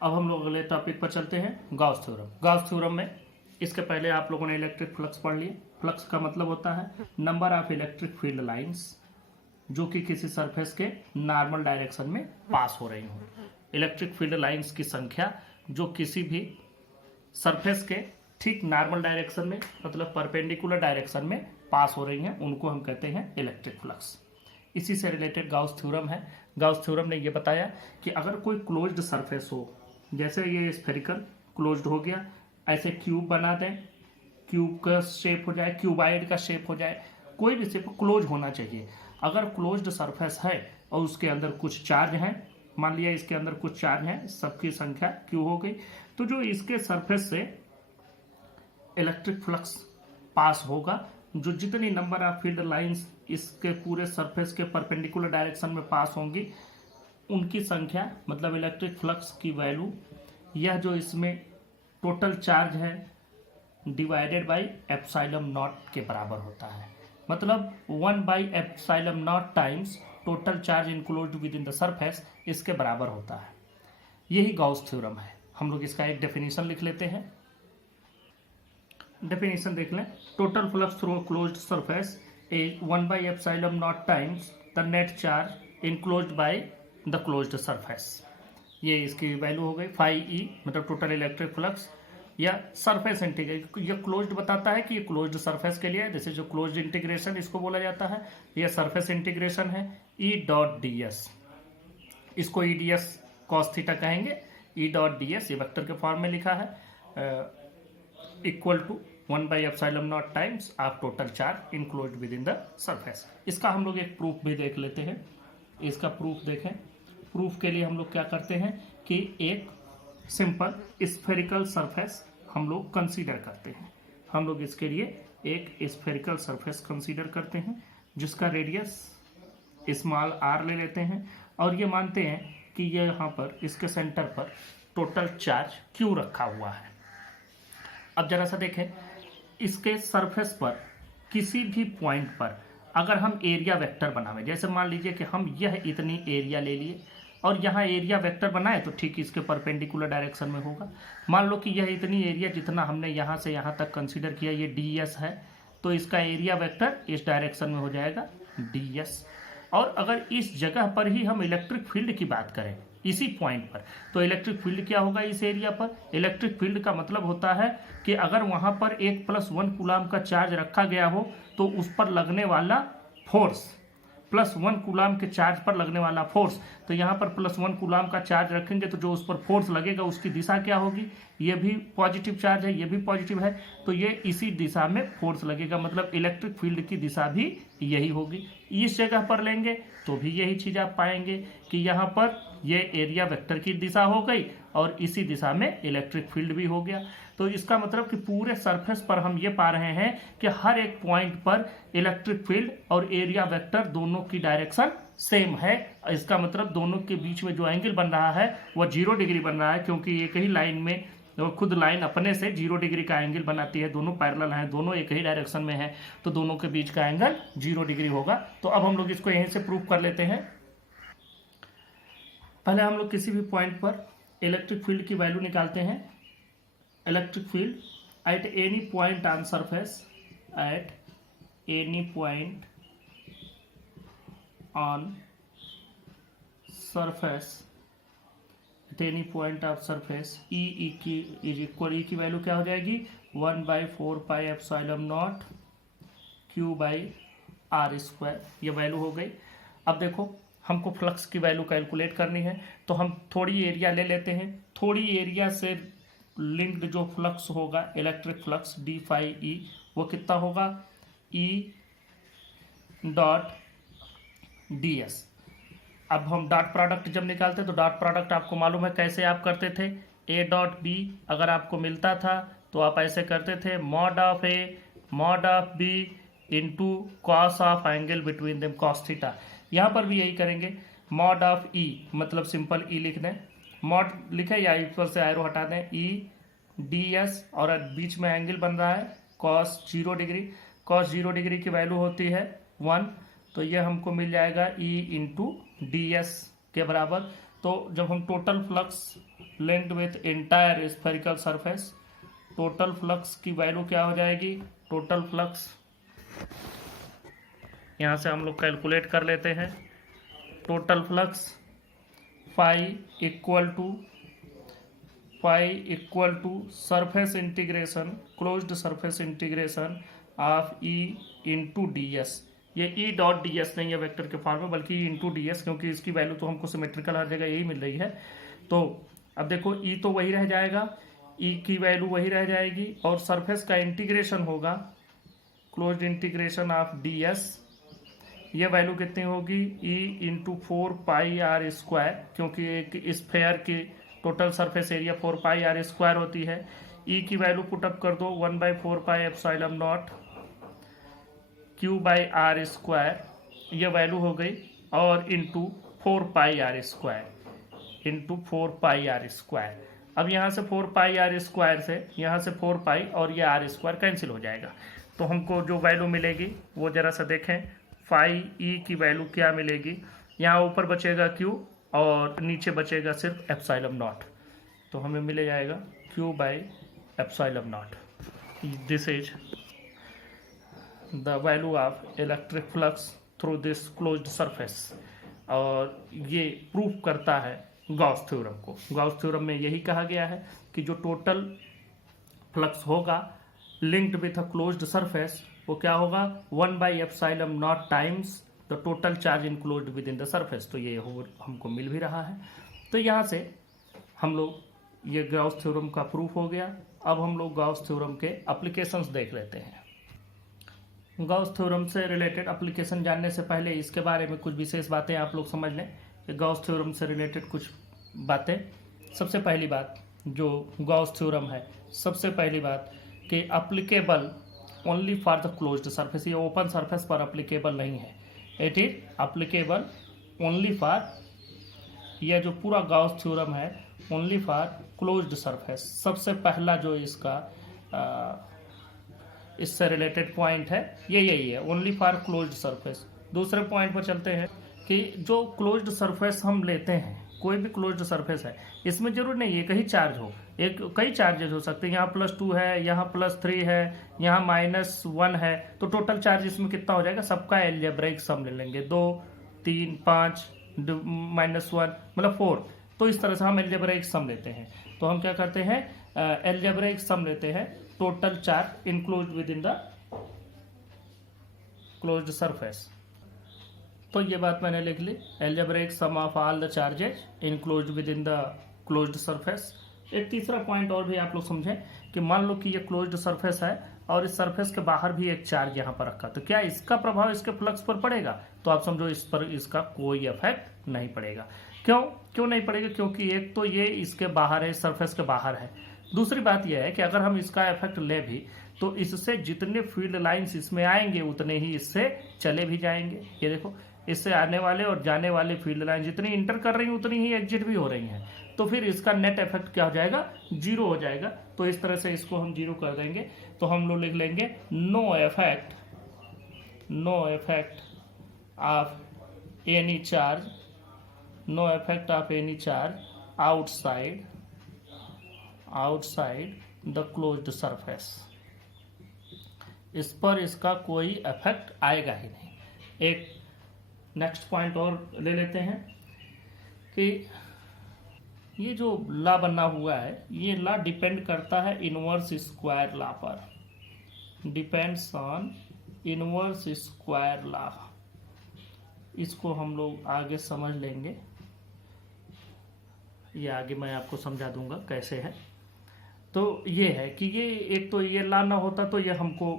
अब हम लोग अगले टॉपिक पर चलते हैं, गॉस थ्योरम। गॉस थ्योरम में इसके पहले आप लोगों ने इलेक्ट्रिक फ्लक्स पढ़ लिए। फ्लक्स का मतलब होता है number of electric field lines जो कि किसी सरफेस के नॉर्मल डायरेक्शन में पास हो रही हो। इलेक्ट्रिक फील्ड लाइंस की संख्या जो किसी भी सरफेस के ठीक नॉर्मल डायरेक्शन में मतलब परपेंडिकुलर डायरेक्शन में पास हो रही हैं उनको हम कहते हैं इलेक्ट्रिक फ्लक्स। इसी से रिलेटेड गॉस थ्योरम है। गॉस थ्योरम ने यह बताया कि अगर कोई क्लोज्ड सरफेस हो, जैसे ये स्फेरिकल क्लोज्ड हो गया, ऐसे क्यूब बना दें, क्यूब का शेप हो जाए, क्यूबाइड का शेप हो जाए, कोई भी शेप क्लोज होना चाहिए। अगर क्लोज्ड सरफेस है और उसके अंदर कुछ चार्ज है, मान लिया इसके अंदर कुछ चार्ज है, सबकी संख्या क्यू हो गई, तो जो इसके सरफेस से इलेक्ट्रिक फ्लक्स पास होगा, जो जितनी नंबर ऑफ फील्ड लाइंस इसके पूरे सरफेस के परपेंडिकुलर डायरेक्शन में पास होंगी उनकी संख्या मतलब इलेक्ट्रिक फ्लक्स की वैल्यू, यह जो इसमें टोटल चार्ज है डिवाइडेड बाई एप्सिलॉन नॉट के बराबर होता है। मतलब 1 by epsilon naught times total charge enclosed within the surface इसके बराबर होता है। यही गॉस थ्योरम है। हम लोग इसका एक डेफिनेशन लिख लेते हैं। डेफिनेशन देख लें, total flux through closed surface is 1 by epsilon naught times the net charge enclosed by the closed surface. ये इसकी वैल्यू हो गई। फाई ई मतलब टोटल इलेक्ट्रिक फ्लक्स या सरफेस इंटीग्रेशन, ये क्लोज्ड बताता है कि ये क्लोज्ड सरफेस के लिए है। जैसे जो क्लोज्ड इंटीग्रेशन इसको बोला जाता है, ये सरफेस इंटीग्रेशन है। ई डॉट डी एस, इसको E D S cos theta कहेंगे। ई डॉट डी एस ये वेक्टर के फॉर्म में लिखा है, equal to 1 by epsilon naught times of total charge enclosed within the surface. इसका हम लोग एक प्रूफ भी देख लेते हैं। इसका प्रूफ देखें। प्रूफ के लिए हम लोग क्या करते हैं कि एक सिंपल स्फेरिकल सरफेस हम लोग कंसीडर करते हैं। हम लोग इसके लिए एक स्फेरिकल सरफेस कंसीडर करते हैं जिसका रेडियस स्मॉल आर ले लेते हैं और ये मानते हैं कि ये यहाँ पर इसके सेंटर पर टोटल चार्ज क्यू रखा हुआ है। अब जरा सा देखें, इसके सरफेस पर किसी भी पॉइंट पर अगर हम एरिया वेक्टर बनावे, जैसे मान लीजिए कि हम यह इतनी एरिया ले लिए और यहाँ एरिया वेक्टर बनाए तो ठीक इसके परपेंडिकुलर डायरेक्शन में होगा। मान लो कि यह इतनी एरिया जितना हमने यहाँ से यहाँ तक कंसीडर किया ये डी एस है, तो इसका एरिया वेक्टर इस डायरेक्शन में हो जाएगा डी एस। और अगर इस जगह पर ही हम इलेक्ट्रिक फील्ड की बात करें इसी पॉइंट पर, तो इलेक्ट्रिक फील्ड क्या होगा इस एरिया पर? इलेक्ट्रिक फील्ड का मतलब होता है कि अगर वहां पर 1+1 कूलाम का चार्ज रखा गया हो तो उस पर लगने वाला फोर्स +1 कूलाम के चार्ज पर लगने वाला फोर्स, तो यहाँ पर +1 कूलाम का चार्ज रखेंगे तो जो उस पर फोर्स लगेगा उसकी दिशा क्या होगी? ये भी पॉजिटिव चार्ज है, ये भी पॉजिटिव है, तो ये इसी दिशा में फोर्स लगेगा। मतलब इलेक्ट्रिक फील्ड की दिशा भी यही होगी। इस जगह पर लेंगे तो भी यही चीज आप पाएंगे कि यहाँ पर ये एरिया वेक्टर की दिशा हो गई और इसी दिशा में इलेक्ट्रिक फील्ड भी हो गया। तो इसका मतलब कि पूरे सरफेस पर हम ये पा रहे हैं कि हर एक पॉइंट पर इलेक्ट्रिक फील्ड और एरिया वेक्टर दोनों की डायरेक्शन सेम है। इसका मतलब दोनों के बीच में जो एंगल बन रहा है वह 0 डिग्री बन रहा है, क्योंकि एक ही लाइन में खुद लाइन अपने से 0 डिग्री का एंगल बनाती है। दोनों पैरेलल हैं, दोनों एक ही डायरेक्शन में है, तो दोनों के बीच का एंगल 0 डिग्री होगा। तो अब हम लोग इसको यहीं से प्रूव कर लेते हैं। पहले हम लोग किसी भी पॉइंट पर इलेक्ट्रिक फील्ड की वैल्यू निकालते हैं। Electric field at any point on surface, at any point on surface, at any point of surface, E की इज इक्वल, ई की वैल्यू क्या हो जाएगी? 1/4 pi epsilon naught Q by R square, ये value हो गई। अब देखो हमको फ्लक्स की वैल्यू कैलकुलेट करनी है तो हम थोड़ी एरिया ले लेते हैं। थोड़ी एरिया से लिंक्ड जो फ्लक्स होगा electric flux D phi E, वो कितना होगा? E dot D S. अब हम डॉट प्रोडक्ट जब निकालते हैं तो डॉट प्रोडक्ट आपको मालूम है कैसे आप करते थे? ए डॉट बी अगर आपको मिलता था तो आप ऐसे करते थे, mod of A mod of B into cos of angle between them cos theta. यहाँ पर भी यही करेंगे, मॉड ऑफ ई मतलब सिंपल ई लिख दें, मॉड लिखे या ऊपर से एरो हटा दें, ई डी एस और बीच में एंगल बन रहा है कॉस 0 डिग्री। कॉस 0 डिग्री की वैल्यू होती है 1, तो ये हमको मिल जाएगा ई इंटू डी एस के बराबर। तो जब हम total flux linked with entire spherical surface, total flux की वैल्यू क्या हो जाएगी, टोटल फ्लक्स यहाँ से हम लोग कैलकुलेट कर लेते हैं। Total flux phi equal to surface integration, closed surface integration of E into D S. ये ई डॉट डी एस नहीं है वेक्टर के फॉर्म में, बल्कि ई इंटू डी एस, क्योंकि इसकी वैल्यू तो हमको सिमेट्रिकल हर जगह यही मिल रही है। तो अब देखो ई तो वही रह जाएगा, ई की वैल्यू वही रह जाएगी, और सरफेस का इंटीग्रेशन होगा closed integration of D S. ये वैल्यू कितनी होगी, ई इंटू 4πr², क्योंकि एक स्फेयर की टोटल सरफेस एरिया 4πr² होती है। ई की वैल्यू पुटअप कर दो 1/4πε0 Q/r², ये वैल्यू हो गई, और इंटू 4πr², अब यहाँ से 4πr² से यहाँ से 4π और ये r² कैंसिल हो जाएगा। तो हमको जो वैल्यू मिलेगी वो जरा सा देखें। फाई ई की वैल्यू क्या मिलेगी, यहाँ ऊपर बचेगा Q और नीचे बचेगा सिर्फ ε0, तो हमें मिल जाएगा Q/ε0। This is the value of electric flux through this closed surface. और ये प्रूफ करता है गॉस थ्योरम को। गॉस थ्योरम में यही कहा गया है कि जो टोटल फ्लक्स होगा linked with a closed surface, वो क्या होगा 1/ε0 times the total charge enclosed within the surface. तो ये हमको मिल भी रहा है। तो यहाँ से हम लोग ये गॉस थ्योरम का प्रूफ हो गया। अब हम लोग गॉस थ्योरम के एप्लीकेशंस देख लेते हैं। गॉस थ्योरम से रिलेटेड एप्लीकेशन जानने से पहले इसके बारे में कुछ विशेष बातें आप लोग समझ लें कि गॉस थ्योरम से रिलेटेड कुछ बातें। सबसे पहली बात जो गॉस थ्योरम है, सबसे पहली बात कि applicable only for the closed surface. ये ओपन सरफेस पर एप्लीकेबल नहीं है, it is applicable only for, यह जो पूरा गॉस थ्योरम है ओनली फॉर क्लोज्ड सरफेस। सबसे पहला जो इसका इससे रिलेटेड पॉइंट है ये यही है, ओनली फॉर क्लोज्ड सरफेस। दूसरे पॉइंट पर चलते हैं कि जो क्लोज्ड सरफेस हम लेते हैं, कोई भी क्लोज्ड सरफेस है, इसमें जरूर नहीं है कहीं चार्ज हो, एक कई चार्जेस हो सकते हैं। यहाँ +2 है, यहाँ +3 है, यहाँ -1 है, तो टोटल चार्ज इसमें कितना हो जाएगा, सबका एलजेब्रिक सम ले लेंगे, 2 3 5 -1 मतलब 4। तो इस तरह से हम एलजेब्रिक सम लेते हैं। तो हम क्या करते हैं, एलजेब्रिक सम लेते हैं total charge enclosed within the closed surface. तो ये बात मैंने लिख ली, algebraic sum of all the charges enclosed within the closed surface. एक तीसरा पॉइंट और भी आप लोग समझें कि मान लो कि ये क्लोज्ड सरफेस है और इस सरफेस के बाहर भी एक चार्ज यहाँ पर रखा, तो क्या इसका प्रभाव इसके फ्लक्स पर पड़ेगा? तो आप समझो इस पर इसका कोई इफेक्ट नहीं पड़ेगा। क्यों नहीं पड़ेगा? क्योंकि एक तो ये इसके बाहर है, सरफेस के बाहर है। दूसरी बात यह है कि अगर हम इसका इफेक्ट ले भी तो इससे जितने फील्ड लाइंस इसमें आएंगे उतने ही इससे चले भी जाएंगे। ये देखो, इससे आने वाले और जाने वाले फील्ड लाइन जितनी इंटर कर रही हैं उतनी ही एग्जिट भी हो रही हैं, तो फिर इसका नेट इफेक्ट क्या हो जाएगा, 0 हो जाएगा। तो इस तरह से इसको हम 0 कर देंगे। तो हम लोग लिख लेंगे no effect of any charge, no effect of any charge outside the closed surface. इस पर इसका कोई इफेक्ट आएगा ही नहीं। एक नेक्स्ट पॉइंट और ले लेते हैं कि ये जो लॉ बना हुआ है, ये लॉ डिपेंड करता है इनवर्स स्क्वायर लॉ पर, depends on inverse square law. इसको हम लोग आगे समझ लेंगे, ये आगे मैं आपको समझा दूंगा कैसे है। तो ये है कि ये एक तो ये लॉ ना होता तो ये हमको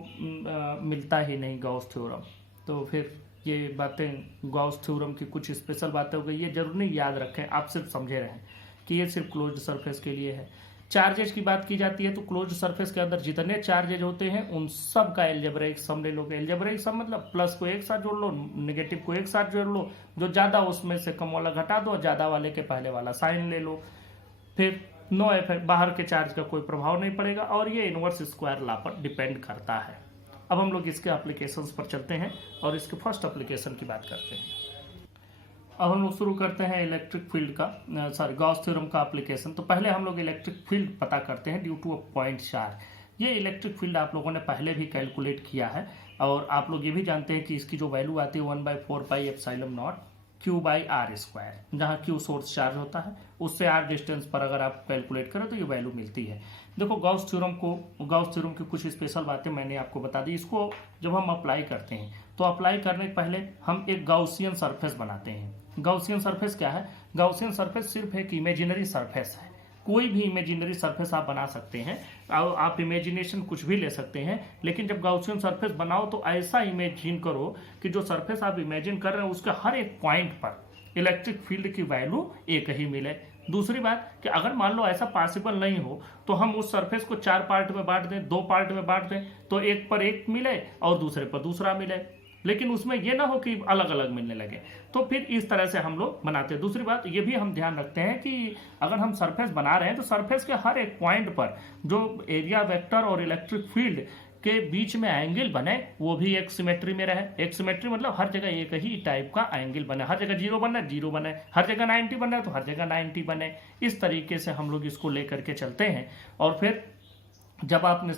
मिलता ही नहीं गॉस थ्योरम। तो फिर ये बातें गॉस थ्योरम की कुछ स्पेशल बातें हो गई, ये जरूर नहीं याद रखें, आप सिर्फ समझे रहें कि ये सिर्फ क्लोज्ड सरफेस के लिए है। चार्जेस की बात की जाती है तो क्लोज्ड सरफेस के अंदर जितने चार्जेज होते हैं उन सब का एलजेब्रिक सम ले लोगे। एलजेब्रिक सम मतलब प्लस को एक साथ जोड़ लो, नेगेटिव को एक साथ जोड़ लो, जो ज्यादा उसमें से कम वाला घटा दो, ज्यादा वाले के पहले वाला साइन ले लो। फिर नो इफेक्ट, बाहर के चार्ज का कोई प्रभाव नहीं पड़ेगा, और ये इनवर्स स्क्वायर लॉ पर डिपेंड करता है। अब हम लोग इसके एप्लीकेशंस पर चलते हैं और इसके फर्स्ट एप्लीकेशन की बात करते हैं। अब हम लोग शुरू करते हैं इलेक्ट्रिक फील्ड का गॉस थ्योरम का एप्लीकेशन। तो पहले हम लोग इलेक्ट्रिक फील्ड पता करते हैं due to a point charge. ये इलेक्ट्रिक फील्ड आप लोगों ने पहले भी कैलकुलेट किया है और आप लोग ये भी जानते हैं कि इसकी जो वैल्यू आती है 1/4 pi epsilon naught Q by R square, जहाँ Q सोर्स चार्ज होता है उससे r डिस्टेंस पर अगर आप कैलकुलेट करें तो ये वैल्यू मिलती है। देखो गॉस थ्योरम की कुछ स्पेशल बातें मैंने आपको बता दी। इसको जब हम अप्लाई करते हैं तो अप्लाई करने के पहले हम एक गाउसियन सरफेस बनाते हैं। गाउसियन सरफेस क्या है? गाउसियन सरफेस सिर्फ एक इमेजिनरी सरफेस है। कोई भी इमेजिनरी सरफेस आप बना सकते हैं और आप इमेजिनेशन कुछ भी ले सकते हैं, लेकिन जब गाउसियन सरफेस बनाओ तो ऐसा इमेजिन करो कि जो सरफेस आप इमेजिन कर रहे हैं उसके हर एक पॉइंट पर इलेक्ट्रिक फील्ड की वैल्यू एक ही मिले। दूसरी बात कि अगर मान लो ऐसा पॉसिबल नहीं हो तो हम उस सरफेस को 4 पार्ट में बांट दें, 2 पार्ट में बांट दें, तो एक पर एक मिले और दूसरे पर दूसरा मिले, लेकिन उसमें यह ना हो कि अलग अलग मिलने लगे। तो फिर इस तरह से हम लोग बनाते हैं। दूसरी बात ये भी हम ध्यान रखते हैं कि अगर हम सरफेस बना रहे हैं तो सरफेस के हर एक पॉइंट पर जो एरिया वेक्टर और इलेक्ट्रिक फील्ड के बीच में एंगल बने वो भी एक सिमेट्री में रहे। एक सिमेट्री मतलब हर जगह एक ही टाइप का एंगल बने, हर जगह 0 बनना है 0 बने, हर जगह 90 बनना है तो हर जगह 90 बने। इस तरीके से हम लोग इसको लेकर के चलते हैं। और फिर जब आपने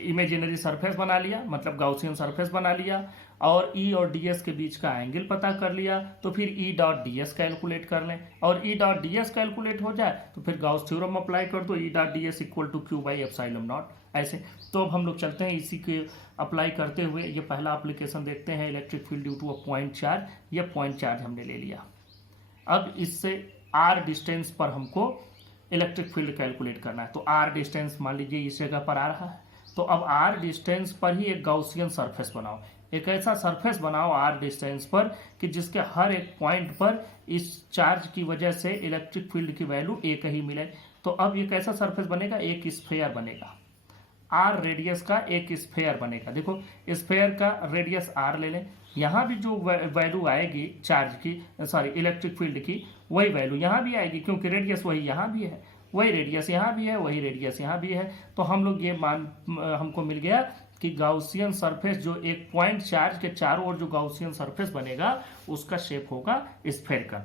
इमेजिनरी सरफेस बना लिया, मतलब गाउसियन सरफेस बना लिया और E और ds के बीच का एंगल पता कर लिया, तो फिर E डॉट ds कैलकुलेट कर लें और E डॉट ds कैलकुलेट हो जाए तो फिर गाउस थ्योरम अप्लाई कर दो, E dot ds equal to Q by epsilon naught. ऐसे तो अब हम लोग चलते हैं इसी के अप्लाई करते हुए। ये पहला एप्लीकेशन देखते हैं, electric field due to a point charge. ये पॉइंट चार्ज हमने ले लिया। अब इससे r डिस्टेंस पर हमको इलेक्ट्रिक फील्ड कैलकुलेट करना है। तो r डिस्टेंस मान लीजिए इस जगह पर आ रहा है, तो अब r डिस्टेंस पर ही एक गाउसियन सरफेस बनाओ। एक ऐसा सरफेस बनाओ r डिस्टेंस पर कि जिसके हर एक पॉइंट पर इस चार्ज की वजह से इलेक्ट्रिक फील्ड की वैल्यू एक ही मिले। तो अब ये कैसा सरफेस बनेगा? एक स्फेयर बनेगा, r रेडियस का एक स्फेयर बनेगा। देखो स्फेयर का रेडियस r ले लें, यहाँ भी जो वैल्यू आएगी चार्ज की इलेक्ट्रिक फील्ड की वही वैल्यू यहाँ भी आएगी, क्योंकि रेडियस वही यहाँ भी है, वही रेडियस यहाँ भी है, वही रेडियस यहाँ भी है। तो हम लोग ये हमको मिल गया कि गाउसियन सरफेस जो एक पॉइंट चार्ज के चारों ओर जो गाउसियन सरफेस बनेगा उसका शेप होगा स्फेरिकल।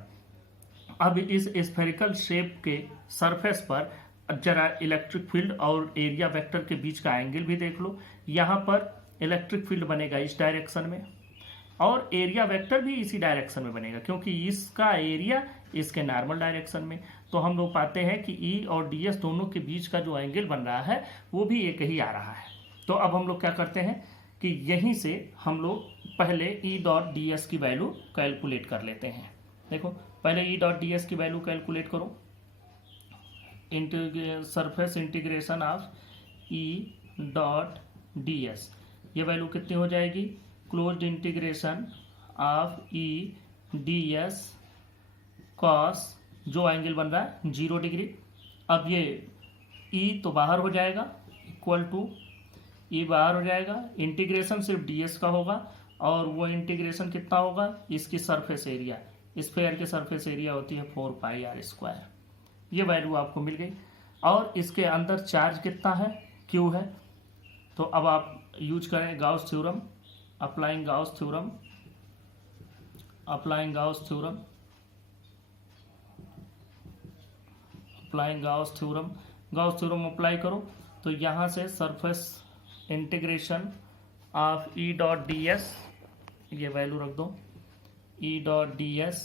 अब इस स्फेरिकल शेप के सरफेस पर जरा इलेक्ट्रिक फील्ड और एरिया वेक्टर के बीच का एंगल भी देख लो। यहाँ पर इलेक्ट्रिक फील्ड बनेगा इस डायरेक्शन में और एरिया वेक्टर भी इसी डायरेक्शन में बनेगा, क्योंकि इसका एरिया इसके नॉर्मल डायरेक्शन में। तो हम लोग पाते हैं कि E और ds दोनों के बीच का जो एंगल बन रहा है वो भी एक ही आ रहा है। तो अब हम लोग क्या करते हैं कि यहीं से हम लोग पहले E डॉट ds की वैल्यू कैलकुलेट कर लेते हैं। देखो पहले E डॉट ds की वैल्यू कैलकुलेट करो। Surface integration of E dot ds, ये वैल्यू कितनी हो जाएगी? Closed integration of E ds cos जो एंगल बन रहा है 0 डिग्री। अब ये E तो बाहर हो जाएगा, इक्वल टू E बाहर हो जाएगा, इंटीग्रेशन सिर्फ ds का होगा और वो इंटीग्रेशन कितना होगा? इसकी सरफेस एरिया, स्फेयर के सरफेस एरिया होती है 4 पाई r स्क्वायर। ये वैल्यू आपको मिल गई। और इसके अंदर चार्ज कितना है? Q है। तो अब आप यूज करें Gauss theorem, applying Gauss theorem, applying Gauss theorem, applying Gauss theorem. Gauss theorem apply करो तो यहाँ से surface integration of E dot ds, ये वैल्यू रख दो, E dot ds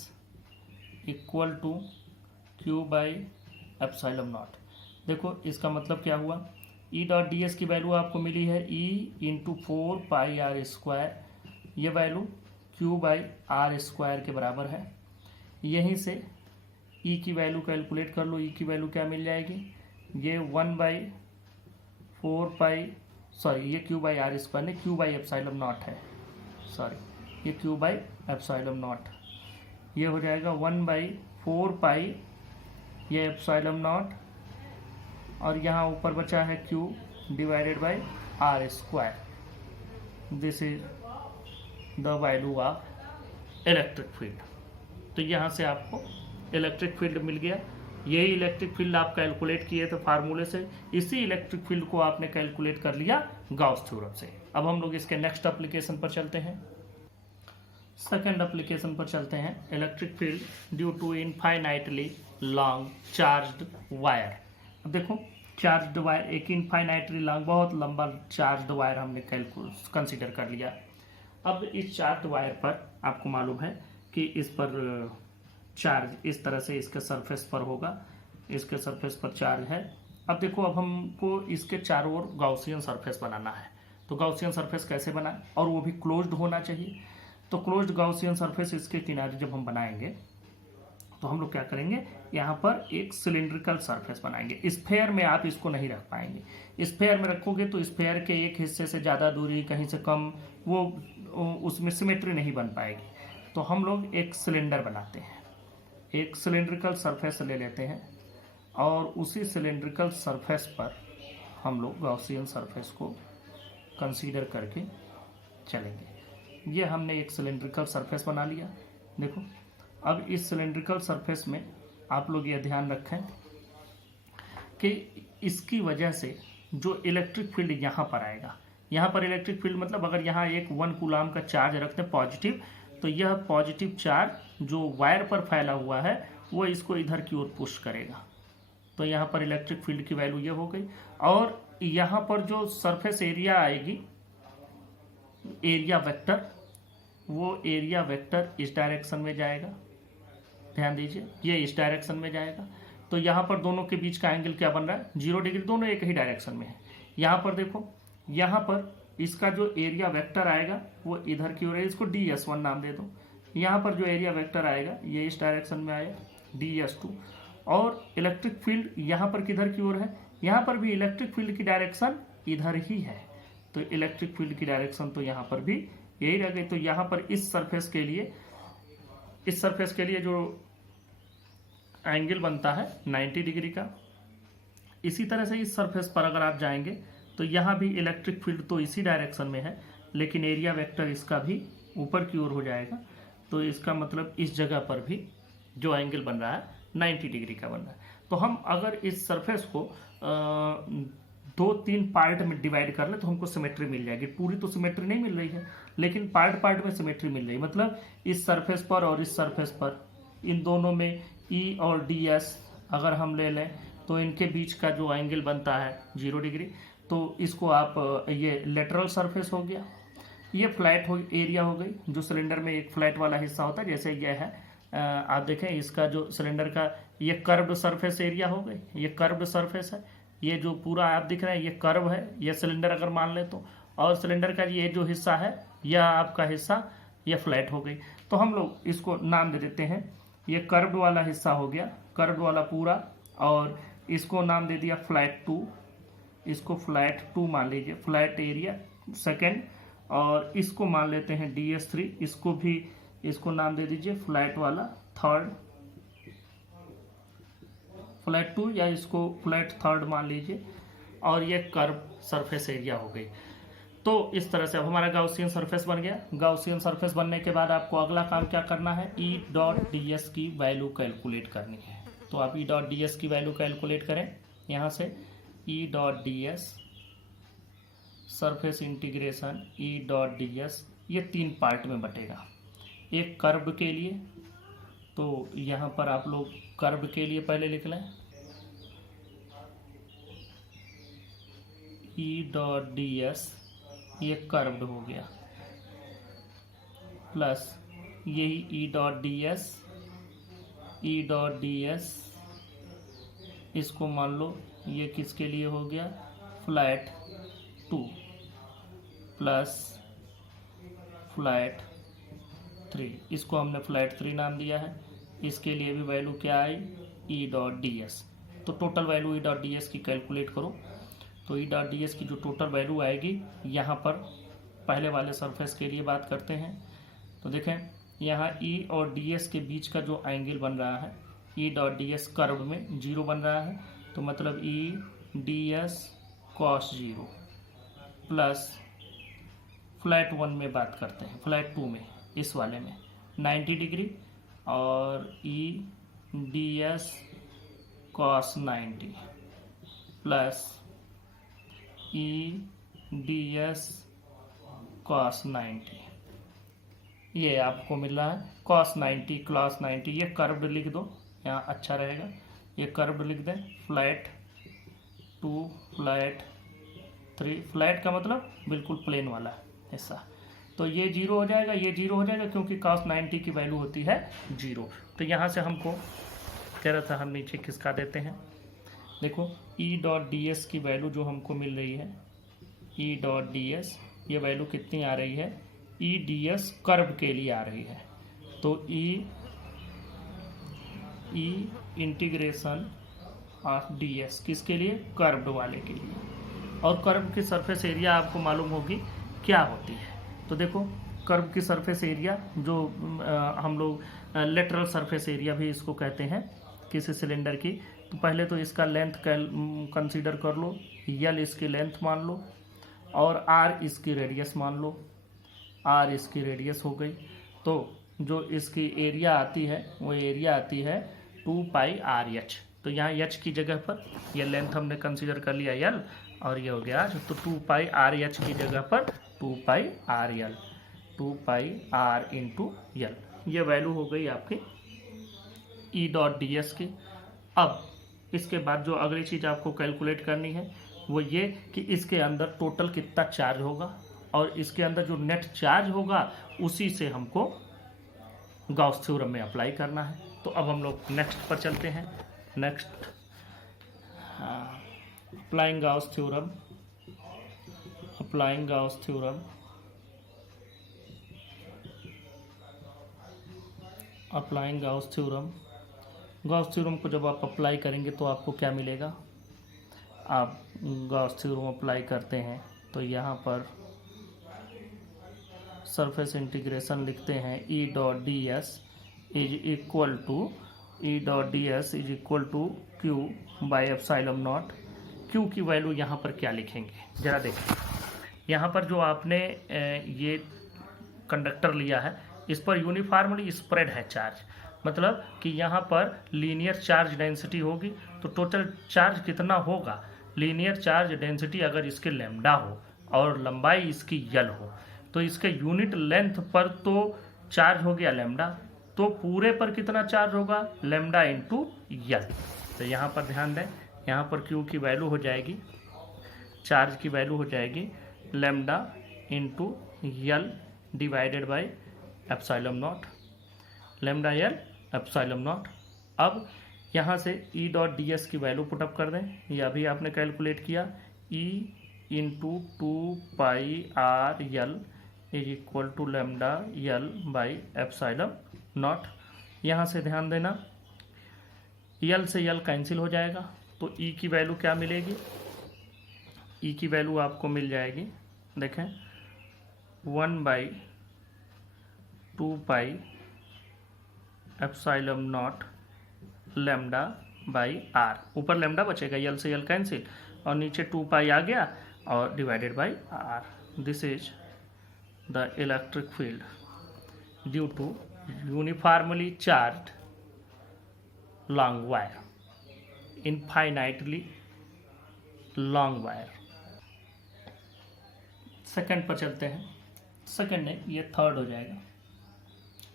equal to Q by epsilon naught. देखो इसका मतलब क्या हुआ? E डॉट ds की वैल्यू आपको मिली है E into 4 pi r square, ये value Q by r square के बराबर है। यहीं से E की वैल्यू कैलकुलेट कर लो। E की वैल्यू क्या मिल जाएगी? ये 1/4 पाई ये Q बाई r स्क्वायर नहीं, Q बाई एप्सिलॉन नॉट है, ये Q बाई एप्सिलॉन नॉट, ये हो जाएगा 1/4 पाई ये एप्सिलॉन नॉट और यहाँ ऊपर बचा है Q divided by r square. This is the value of electric field. तो यहाँ से आपको इलेक्ट्रिक फील्ड मिल गया। यही इलेक्ट्रिक फील्ड आप कैलकुलेट किए थे फार्मूले से, इसी इलेक्ट्रिक फील्ड को आपने कैलकुलेट कर लिया गाउस थ्योरम से। अब हम लोग इसके नेक्स्ट एप्लीकेशन पर चलते हैं। सेकेंड एप्लीकेशन पर चलते हैं, electric field due to infinitely long charged wire. अब देखो चार्ज्ड वायर, एक इनफाइनाइटली लॉन्ग बहुत लंबा चार्ज्ड वायर हमने कंसीडर कर लिया। अब इस चार्ज्ड वायर पर आपको मालूम है कि इस पर चार्ज इस तरह से इसके सरफेस पर होगा, इसके सरफेस पर चार्ज है। अब देखो, अब हमको इसके चारों ओर गॉसियन सरफेस बनाना है। तो गॉसियन सरफेस कैसे बनाएं, और वो भी क्लोज्ड होना चाहिए। तो क्लोज्ड गॉसियन सरफेस इसके किनारे जब हम बनाएंगे तो हम लोग क्या करेंगे, यहाँ पर एक सिलिंड्रिकल सरफेस बनाएंगे। स्फेयर में आप इसको नहीं रख पाएंगे। स्फेयर में रखोगे तो स्फेयर के एक हिस्से से ज़्यादा दूरी, कहीं से कम, वो उसमें सिमेट्री नहीं बन पाएगी। तो हम लोग एक सिलेंडर बनाते हैं, एक सिलिंड्रिकल सरफेस ले लेते हैं और उसी सिलिंड्रिकल सरफेस पर हम लोग गॉसियन सरफेस को कंसीडर करके चलेंगे। ये हमने एक सिलिंड्रिकल सरफेस बना लिया। देखो, अब इस सिलिंड्रिकल सरफेस में आप लोग ये ध्यान रखें कि इसकी वजह से जो इलेक्ट्रिक फील्ड यहाँ पर आएगा, यहाँ पर इलेक्ट्रिक फील्ड मतलब अगर यहाँ एक 1 कूलाम का चार्ज रखते हैं पॉजिटिव, तो यह पॉजिटिव चार्ज जो वायर पर फैला हुआ है वो इसको इधर की ओर पुश करेगा। तो यहाँ पर इलेक्ट्रिक फील्ड की वैल्यू ये हो गई। और यहाँ पर जो सरफेस एरिया आएगी, एरिया वेक्टर, वो एरिया वेक्टर इस डायरेक्शन में जाएगा। ध्यान दीजिए, ये इस डायरेक्शन में जाएगा। तो यहाँ पर दोनों के बीच का एंगल क्या बन रहा है, 0 डिग्री, दोनों एक ही डायरेक्शन में है। यहाँ पर देखो, यहाँ पर इसका जो एरिया वेक्टर आएगा वो इधर की ओर है, इसको DS1 नाम दे दो। यहाँ पर जो एरिया वेक्टर आएगा ये इस डायरेक्शन में आएगा, DS2। और इलेक्ट्रिक फील्ड यहाँ पर किधर की ओर है, यहाँ पर भी इलेक्ट्रिक फील्ड की डायरेक्शन इधर ही है। तो इलेक्ट्रिक फील्ड की डायरेक्शन तो यहाँ पर भी यही रह गई। तो यहाँ पर इस सरफेस के लिए जो एंगल बनता है 90 डिग्री का। इसी तरह से इस सरफेस पर अगर आप जाएंगे तो यहाँ भी इलेक्ट्रिक फील्ड तो इसी डायरेक्शन में है, लेकिन एरिया वेक्टर इसका भी ऊपर की ओर हो जाएगा। तो इसका मतलब इस जगह पर भी जो एंगल बन रहा है 90 डिग्री का बन रहा है। तो हम अगर इस सरफेस को 2-3 पार्ट में डिवाइड कर ले तो हमको सिमेट्री मिल जाएगी। पूरी तो सिमेट्री नहीं मिल रही है, लेकिन पार्ट पार्ट में सिमेट्री मिल रही है। मतलब इस सरफेस पर और इस सरफेस पर, इन दोनों में E और DS अगर हम ले लें तो इनके बीच का जो एंगल बनता है 0 डिग्री। तो इसको आप, ये लेटरल सरफेस हो गया, ये फ्लैट हो एरिया हो गई। जो सिलेंडर में एक फ्लैट वाला हिस्सा होता है, जैसे ये है, आप देखें इसका जो सिलेंडर का ये कर्व्ड सरफेस एरिया हो गई, ये कर्व्ड सरफेस है। ये जो पूरा आप दिख रहे हैं ये कर्व है, ये सिलेंडर अगर मान ले तो। और सिलेंडर का ये जो हिस्सा है, यह आपका हिस्सा, यह फ्लैट हो गई। तो हम लोग इसको नाम दे देते हैं, ये कर्व्ड वाला हिस्सा हो गया, कर्व्ड वाला पूरा, और इसको नाम दे दिया फ्लैट 2। इसको फ्लैट 2 मान लीजिए, फ्लैट एरिया सेकेंड। और इसको मान लेते हैं DS3, इसको नाम दे दीजिए फ्लैट वाला थर्ड, फ्लैट 2, या इसको फ्लैट थर्ड मान लीजिए। और ये कर्व सरफेस एरिया हो गई। तो इस तरह से अब हमारा गॉसियन सरफेस बन गया। गॉसियन सरफेस बनने के बाद आपको अगला काम क्या करना है, E.ds की वैल्यू कैलकुलेट करनी है। तो आप E.ds की वैल्यू कैलकुलेट करें यहाँ से। E.ds सरफेस इंटीग्रेशन E.ds, ये 3 पार्ट में बटेगा। एक कर्व के लिए, तो यहाँ पर आप लोग कर्व के लिए पहले लिख लें, E.ds ये कर्व्ड हो गया, प्लस यही E.ds इसको मान लो ये किसके लिए हो गया, फ्लैट 2 प्लस फ्लैट 3, इसको हमने फ्लैट 3 नाम दिया है। इसके लिए भी वैल्यू क्या आई, E.ds। तो टोटल वैल्यू E.ds की कैलकुलेट करो। तो E.ds की जो टोटल वैल्यू आएगी, यहाँ पर पहले वाले सरफेस के लिए बात करते हैं। तो देखें यहाँ E और ds के बीच का जो एंगल बन रहा है, E.ds कर्व में 0 बन रहा है। तो मतलब E.ds cos 0 प्लस फ्लैट 1 में बात करते हैं, फ्लैट 2 में, इस वाले में 90 डिग्री, और E.ds cos 90 plus E.ds cos 90 ये आपको मिल रहा है cos 90 cos 90, ये कर्व्ड लिख दो, यहाँ अच्छा रहेगा, ये कर्व्ड लिख दें, फ्लैट 2 फ्लैट 3, फ्लैट का मतलब बिल्कुल प्लेन वाला हिस्सा, तो ये 0 हो जाएगा, ये 0 हो जाएगा क्योंकि cos 90 की वैल्यू होती है 0। तो यहाँ से हमको कह रहा था हम नीचे खिसका देते हैं, देखो E.ds की वैल्यू जो हमको मिल रही है, E.ds ये वैल्यू कितनी आ रही है, E.ds कर्व के लिए आ रही है, तो E इंटीग्रेशन ऑफ ds किसके लिए, कर्व्ड वाले के लिए। और कर्व की सरफेस एरिया आपको मालूम होगी क्या होती है, तो देखो कर्व की सरफेस एरिया जो हम लोग लेटरल सरफेस एरिया भी इसको कहते हैं किसी सिलेंडर की। तो पहले तो इसका लेंथ कंसीडर कर लो, यल इसकी लेंथ मान लो और आर इसकी रेडियस मान लो, आर इसकी रेडियस हो गई। तो जो इसकी एरिया आती है वो एरिया आती है 2πr(h). तो यहाँ h की जगह पर ये लेंथ हमने कंसीडर कर लिया यल और ये हो गया, तो 2πr(h) की जगह पर 2πrl, 2πr इंटू यल, ये वैल्यू हो गई आपकी E.ds की। अब इसके बाद जो अगली चीज़ आपको कैलकुलेट करनी है वो ये कि इसके अंदर टोटल कितना चार्ज होगा और इसके अंदर जो नेट चार्ज होगा उसी से हमको गॉस थ्योरम में अप्लाई करना है। तो अब हम लोग नेक्स्ट पर चलते हैं, next applying Gauss theorem, applying Gauss theorem, applying Gauss theorem. Gauss theorem को जब आप अप्लाई करेंगे तो आपको क्या मिलेगा, आप गॉस थ्योरम अप्लाई करते हैं तो यहाँ पर सरफेस इंटीग्रेशन लिखते हैं E.ds is equal to, E.ds is equal to Q by epsilon naught. Q की वैल्यू यहाँ पर क्या लिखेंगे जरा देखें, यहाँ पर जो आपने ये कंडक्टर लिया है इस पर यूनिफॉर्मली स्प्रेड है चार्ज, मतलब कि यहाँ पर लीनियर चार्ज डेंसिटी होगी, तो टोटल चार्ज कितना होगा, लीनियर चार्ज डेंसिटी अगर इसके लैम्डा हो और लंबाई इसकी यल हो तो इसके यूनिट लेंथ पर तो चार्ज हो गया लैम्डा, तो पूरे पर कितना चार्ज होगा, लैम्डा इंटू यल। तो यहाँ पर ध्यान दें, यहाँ पर Q की वैल्यू हो जाएगी, चार्ज की वैल्यू हो जाएगी lambda into L divided by epsilon naught, lambda L epsilon not. अब यहाँ से E.ds की वैल्यू पुटअप कर दें, ये अभी आपने कैलकुलेट किया, E into 2πrl is equal to lambda L by epsilon naught. यहाँ से ध्यान देना यल से यल कैंसिल हो जाएगा, तो E की वैल्यू क्या मिलेगी, E की वैल्यू आपको मिल जाएगी, देखें 1/2π epsilon naught lambda by r, ऊपर लैम्डा बचेगा, यल से यल कैंसिल और नीचे 2π आ गया और divided by R. This is the electric field due to uniformly charged long wire, infinitely long wire. Second पर चलते हैं, सेकंड नहीं ये थर्ड हो जाएगा।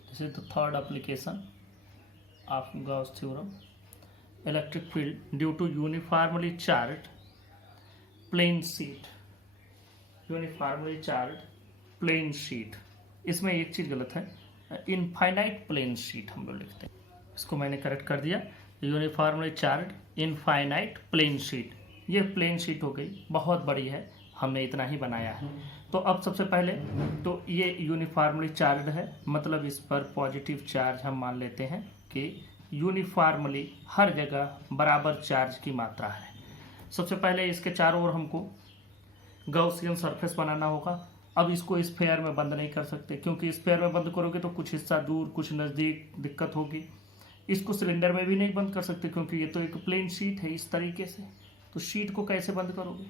This is the third application of Gauss theorem, electric field due to uniformly charged plane sheet, uniformly charged plane sheet. इसमें एक चीज़ गलत है, इनफाइनाइट प्लेन शीट हम लोग लिखते हैं, इसको मैंने करेक्ट कर दिया, uniformly charged infinite plane sheet. ये प्लेन शीट हो गई, बहुत बड़ी है, हमने इतना ही बनाया है। तो अब सबसे पहले तो ये यूनिफॉर्मली चार्ज्ड है, मतलब इस पर पॉजिटिव चार्ज हम मान लेते हैं कि यूनिफॉर्मली हर जगह बराबर चार्ज की मात्रा है। सबसे पहले इसके चारों ओर हमको गॉसियन सरफेस बनाना होगा। अब इसको स्फेयर में बंद नहीं कर सकते, क्योंकि स्फेयर में बंद करोगे तो कुछ हिस्सा दूर कुछ नज़दीक दिक्कत होगी। इसको सिलेंडर में भी नहीं बंद कर सकते क्योंकि ये तो एक प्लेन शीट है इस तरीके से, तो शीट को कैसे बंद करोगे।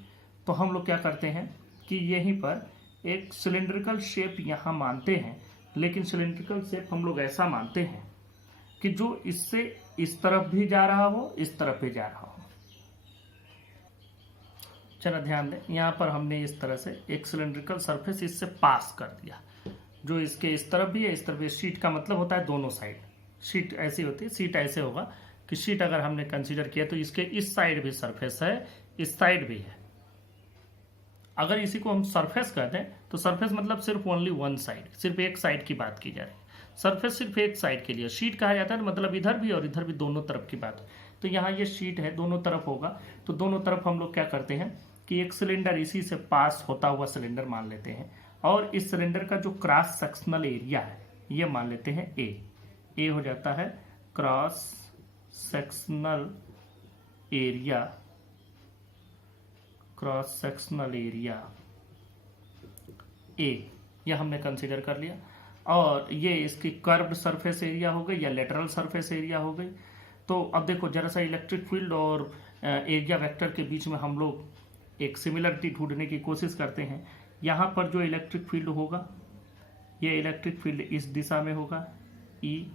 तो हम लोग क्या करते हैं कि यहीं पर एक सिलेंड्रिकल शेप यहाँ मानते हैं, लेकिन सिलेंड्रिकल शेप हम लोग ऐसा मानते हैं कि जो इससे इस तरफ भी जा रहा हो इस तरफ भी जा रहा हो। चलो ध्यान दें, यहाँ पर हमने इस तरह से एक सिलेंड्रिकल सरफेस इससे पास कर दिया, जो इसके इस तरफ भी है इस तरफ भी। शीट का मतलब होता है दोनों साइड, शीट ऐसी होती है, शीट ऐसे होगा कि शीट अगर हमने कंसीडर किया तो इसके इस साइड भी सरफेस है, इस साइड भी है। अगर इसी को हम सरफेस कहते हैं तो सरफेस मतलब सिर्फ ओनली वन साइड, सिर्फ एक साइड की बात की जा रही है। सरफेस सिर्फ एक साइड के लिए। शीट कहा जाता है मतलब इधर भी और इधर भी दोनों तरफ की बात। तो यहाँ ये शीट है, दोनों तरफ होगा, तो दोनों तरफ हम लोग क्या करते हैं कि एक सिलेंडर इसी से पास होता हुआ सिलेंडर मान लेते हैं, और इस सिलेंडर का जो क्रॉस सेक्शनल एरिया है ये मान लेते हैं ए हो जाता है cross sectional area, cross sectional area A, यह हमने कंसीडर कर लिया। और ये इसकी कर्व्ड सरफेस एरिया हो गई या लेटरल सरफेस एरिया हो गई। तो अब देखो जरा सा इलेक्ट्रिक फील्ड और एरिया वेक्टर के बीच में हम लोग एक सिमिलरिटी ढूंढने की कोशिश करते हैं। यहाँ पर जो इलेक्ट्रिक फील्ड होगा ये इलेक्ट्रिक फील्ड इस दिशा में होगा ई,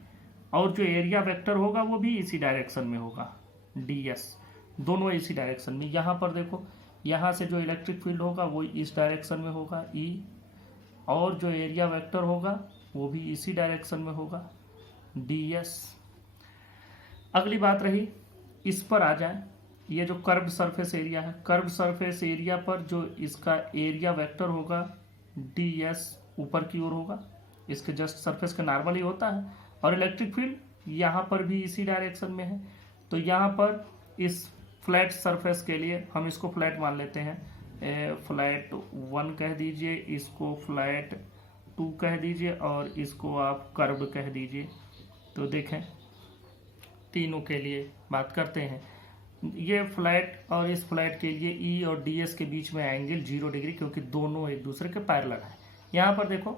और जो एरिया वेक्टर होगा वो भी इसी डायरेक्शन में होगा ds, दोनों इसी डायरेक्शन में। यहाँ पर देखो यहाँ से जो इलेक्ट्रिक फील्ड होगा वो इस डायरेक्शन में होगा ई, और जो एरिया वेक्टर होगा वो भी इसी डायरेक्शन में होगा ds। अगली बात रही, इस पर आ जाए, ये जो कर्व्ड सरफेस एरिया है, कर्व्ड सरफेस एरिया पर जो इसका एरिया वेक्टर होगा ds ऊपर की ओर होगा, इसके जस्ट सरफेस का नॉर्मल ही होता है, और इलेक्ट्रिक फील्ड यहाँ पर भी इसी डायरेक्शन में है। तो यहाँ पर इस फ्लैट सरफेस के लिए हम इसको फ्लैट मान लेते हैं, फ्लैट 1 कह दीजिए, इसको फ्लैट 2 कह दीजिए, और इसको आप कर्व कह दीजिए। तो देखें तीनों के लिए बात करते हैं। ये फ्लैट और इस फ्लैट के लिए ई और ds के बीच में एंगल 0 डिग्री, क्योंकि दोनों एक दूसरे के पैरेलल है। यहाँ पर देखो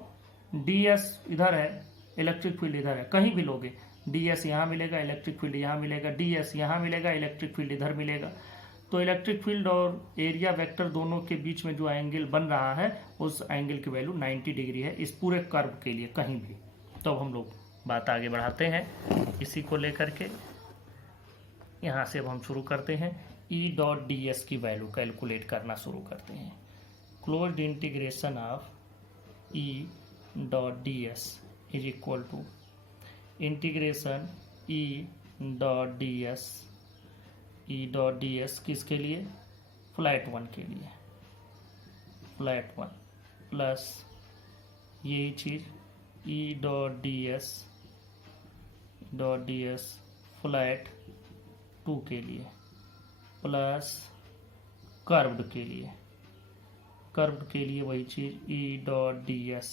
ds इधर है, इलेक्ट्रिक फील्ड इधर है, कहीं भी लोगे ds यहाँ मिलेगा, इलेक्ट्रिक फील्ड यहाँ मिलेगा, ds यहाँ मिलेगा, इलेक्ट्रिक फील्ड इधर मिलेगा। तो इलेक्ट्रिक फील्ड और एरिया वेक्टर दोनों के बीच में जो एंगल बन रहा है उस एंगल की वैल्यू 90 डिग्री है इस पूरे कर्व के लिए कहीं भी। तो अब हम लोग बात आगे बढ़ाते हैं इसी को लेकर के। यहाँ से अब हम शुरू करते हैं ई डॉट डी एस की वैल्यू कैलकुलेट करना शुरू करते हैं। Closed integration of E dot D S is equal to integration E dot D S, E dot D S किसके लिए, फ्लैट 1 के लिए, फ्लैट 1 प्लस यही चीज़ E dot D s flat 2 के लिए प्लस कर्व्ड के लिए, कर्व्ड के लिए वही चीज़ ई डॉट डी एस,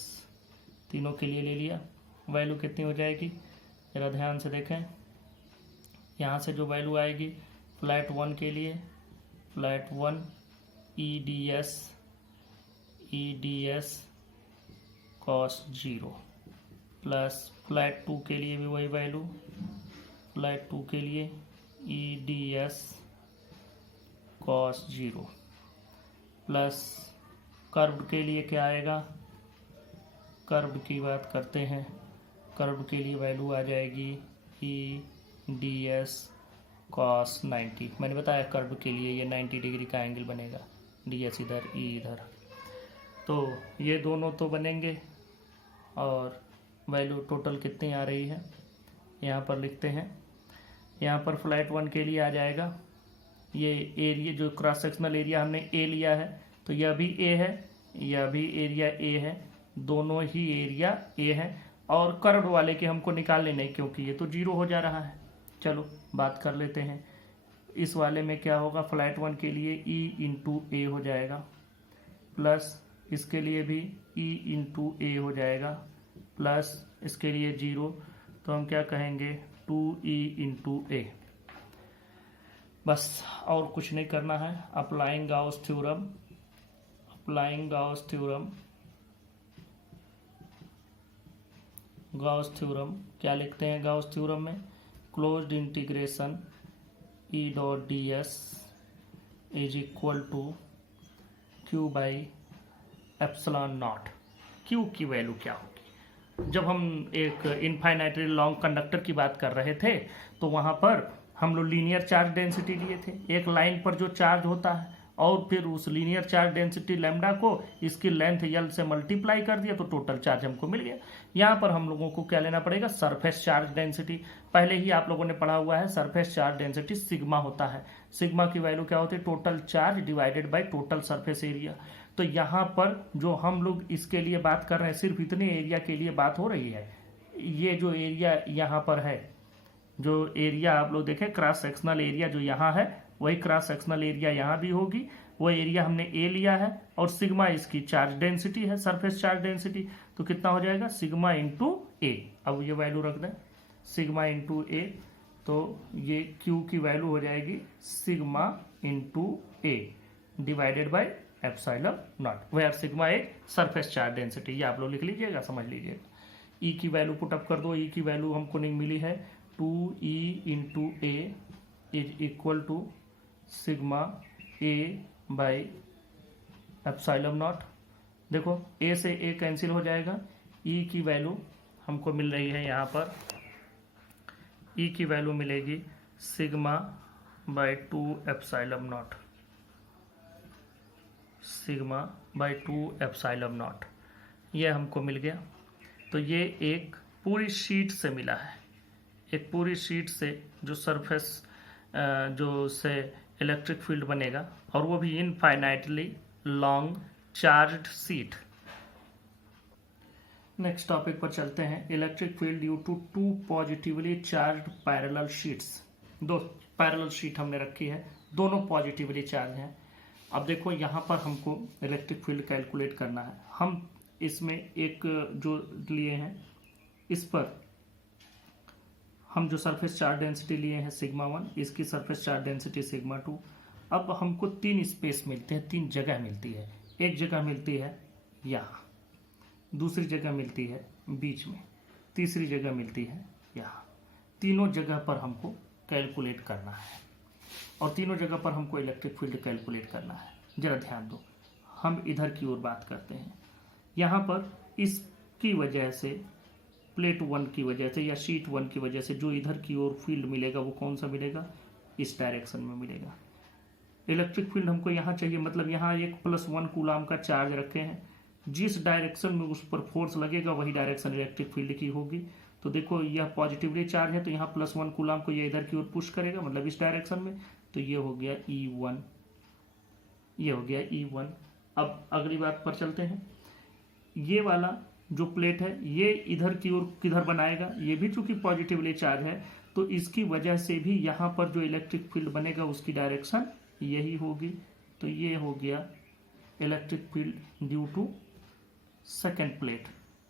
तीनों के लिए ले लिया। वैल्यू कितनी हो जाएगी जरा ध्यान से देखें। यहाँ से जो वैल्यू आएगी फ्लैट 1 के लिए, फ्लैट 1 ई D S cos 0 plus flat 2 के लिए भी वही वैल्यू, फ्लैट 2 के लिए ई D S cos 0 plus curved के लिए क्या आएगा, कर्व्ड की बात करते हैं, कर्व्ड के लिए वैल्यू आ जाएगी ई डी एस कॉस 90। मैंने बताया कर्व के लिए ये 90 डिग्री का एंगल बनेगा, ds इधर ई इधर। तो ये दोनों तो बनेंगे और वैल्यू टोटल कितनी आ रही है यहाँ पर लिखते हैं। यहाँ पर फ्लैट 1 के लिए आ जाएगा ये एरिया, जो क्रॉस सेक्शनल एरिया हमने ए लिया है तो यह भी ए है, यह भी एरिया ए है, दोनों ही एरिया ए है, और कर्व वाले के हमको निकालने नहीं क्योंकि ये तो 0 हो जा रहा है। चलो बात कर लेते हैं। इस वाले में क्या होगा, फ्लैट 1 के लिए ई इंटू ए हो जाएगा, प्लस इसके लिए भी ई इंटू ए हो जाएगा, प्लस इसके लिए 0, तो हम क्या कहेंगे 2e इंटू ए। बस और कुछ नहीं करना है। Applying Gauss theorem, applying Gauss theorem, Gauss theorem क्या लिखते हैं गाउस थ्योरम में, closed integration E dot D S is equal to Q by epsilon naught. Q की वैल्यू क्या होगी, जब हम एक इनफाइनाइटली लॉन्ग कंडक्टर की बात कर रहे थे तो वहाँ पर हम लोग लीनियर चार्ज डेंसिटी लिए थे। एक लाइन पर जो चार्ज होता है और फिर उस लीनियर चार्ज डेंसिटी लैम्डा को इसकी लेंथ यल से मल्टीप्लाई कर दिया तो टोटल चार्ज हमको मिल गया। यहाँ पर हम लोगों को क्या लेना पड़ेगा, सरफेस चार्ज डेंसिटी। पहले ही आप लोगों ने पढ़ा हुआ है सरफेस चार्ज डेंसिटी सिग्मा होता है। सिग्मा की वैल्यू क्या होती है, total charge divided by total surface area. तो यहाँ पर जो हम लोग इसके लिए बात कर रहे हैं सिर्फ इतने एरिया के लिए बात हो रही है। ये जो एरिया यहाँ पर है, जो एरिया आप लोग देखें क्रॉस सेक्शनल एरिया जो यहाँ है वही क्रॉस सेक्शनल एरिया यहाँ भी होगी। वो एरिया हमने ए लिया है और सिग्मा इसकी चार्ज डेंसिटी है, सरफेस चार्ज डेंसिटी। तो कितना हो जाएगा, सिग्मा इंटू ए। अब ये वैल्यू रख दें, सिग्मा इंटू ए, तो ये क्यू की वैल्यू हो जाएगी sigma into A divided by epsilon naught, where sigma a surface charge density. ये आप लोग लिख लीजिएगा, समझ लीजिएगा। ई की वैल्यू पुटअप कर दो, ई की वैल्यू हमको नहीं मिली है, 2e into A is equal to sigma A by epsilon naught. देखो ए से ए कैंसिल हो जाएगा, ई की वैल्यू हमको मिल रही है यहाँ पर, ई की वैल्यू मिलेगी sigma by 2 epsilon not, sigma by 2 epsilon naught. ये हमको मिल गया। तो ये एक पूरी शीट से मिला है, एक पूरी शीट से जो सरफेस जो से इलेक्ट्रिक फील्ड बनेगा, और वो भी infinitely long charged sheet. Next topic पर चलते हैं, electric field due to 2 positively charged parallel sheets. 2 parallel sheet हमने रखी है, दोनों पॉजिटिवली चार्ज हैं। अब देखो यहाँ पर हमको इलेक्ट्रिक फील्ड कैलकुलेट करना है। हम इसमें एक जो लिए हैं, इस पर हम जो सरफेस चार्ज डेंसिटी लिए हैं सिग्मा 1, इसकी सरफेस चार्ज डेंसिटी सिग्मा 2। अब हमको 3 स्पेस मिलते हैं, 3 जगह मिलती है। एक जगह मिलती है यहाँ, दूसरी जगह मिलती है बीच में, तीसरी जगह मिलती है यहाँ। तीनों जगह पर हमको कैलकुलेट करना है और तीनों जगह पर हमको इलेक्ट्रिक फील्ड कैलकुलेट करना है। जरा ध्यान दो, हम इधर की ओर बात करते हैं। यहाँ पर इसकी वजह से, प्लेट 1 की वजह से या शीट 1 की वजह से जो इधर की ओर फील्ड मिलेगा वो कौन सा मिलेगा, इस डायरेक्शन में मिलेगा। इलेक्ट्रिक फील्ड हमको यहाँ चाहिए, मतलब यहाँ एक +1 कूलाम का चार्ज रखे हैं, जिस डायरेक्शन में उस पर फोर्स लगेगा वही डायरेक्शन इलेक्ट्रिक फील्ड की होगी। तो देखो यह पॉजिटिवली चार्ज है तो यहाँ +1 कूलाम को ये इधर की ओर पुश करेगा, मतलब इस डायरेक्शन में। तो ये हो गया E1, ये हो गया E1। अब अगली बात पर चलते हैं। ये वाला जो प्लेट है ये इधर की ओर किधर बनाएगा, ये भी चूंकि पॉजिटिवली चार्ज है तो इसकी वजह से भी यहाँ पर जो इलेक्ट्रिक फील्ड बनेगा उसकी डायरेक्शन यही होगी। तो ये हो गया electric field due to second plate.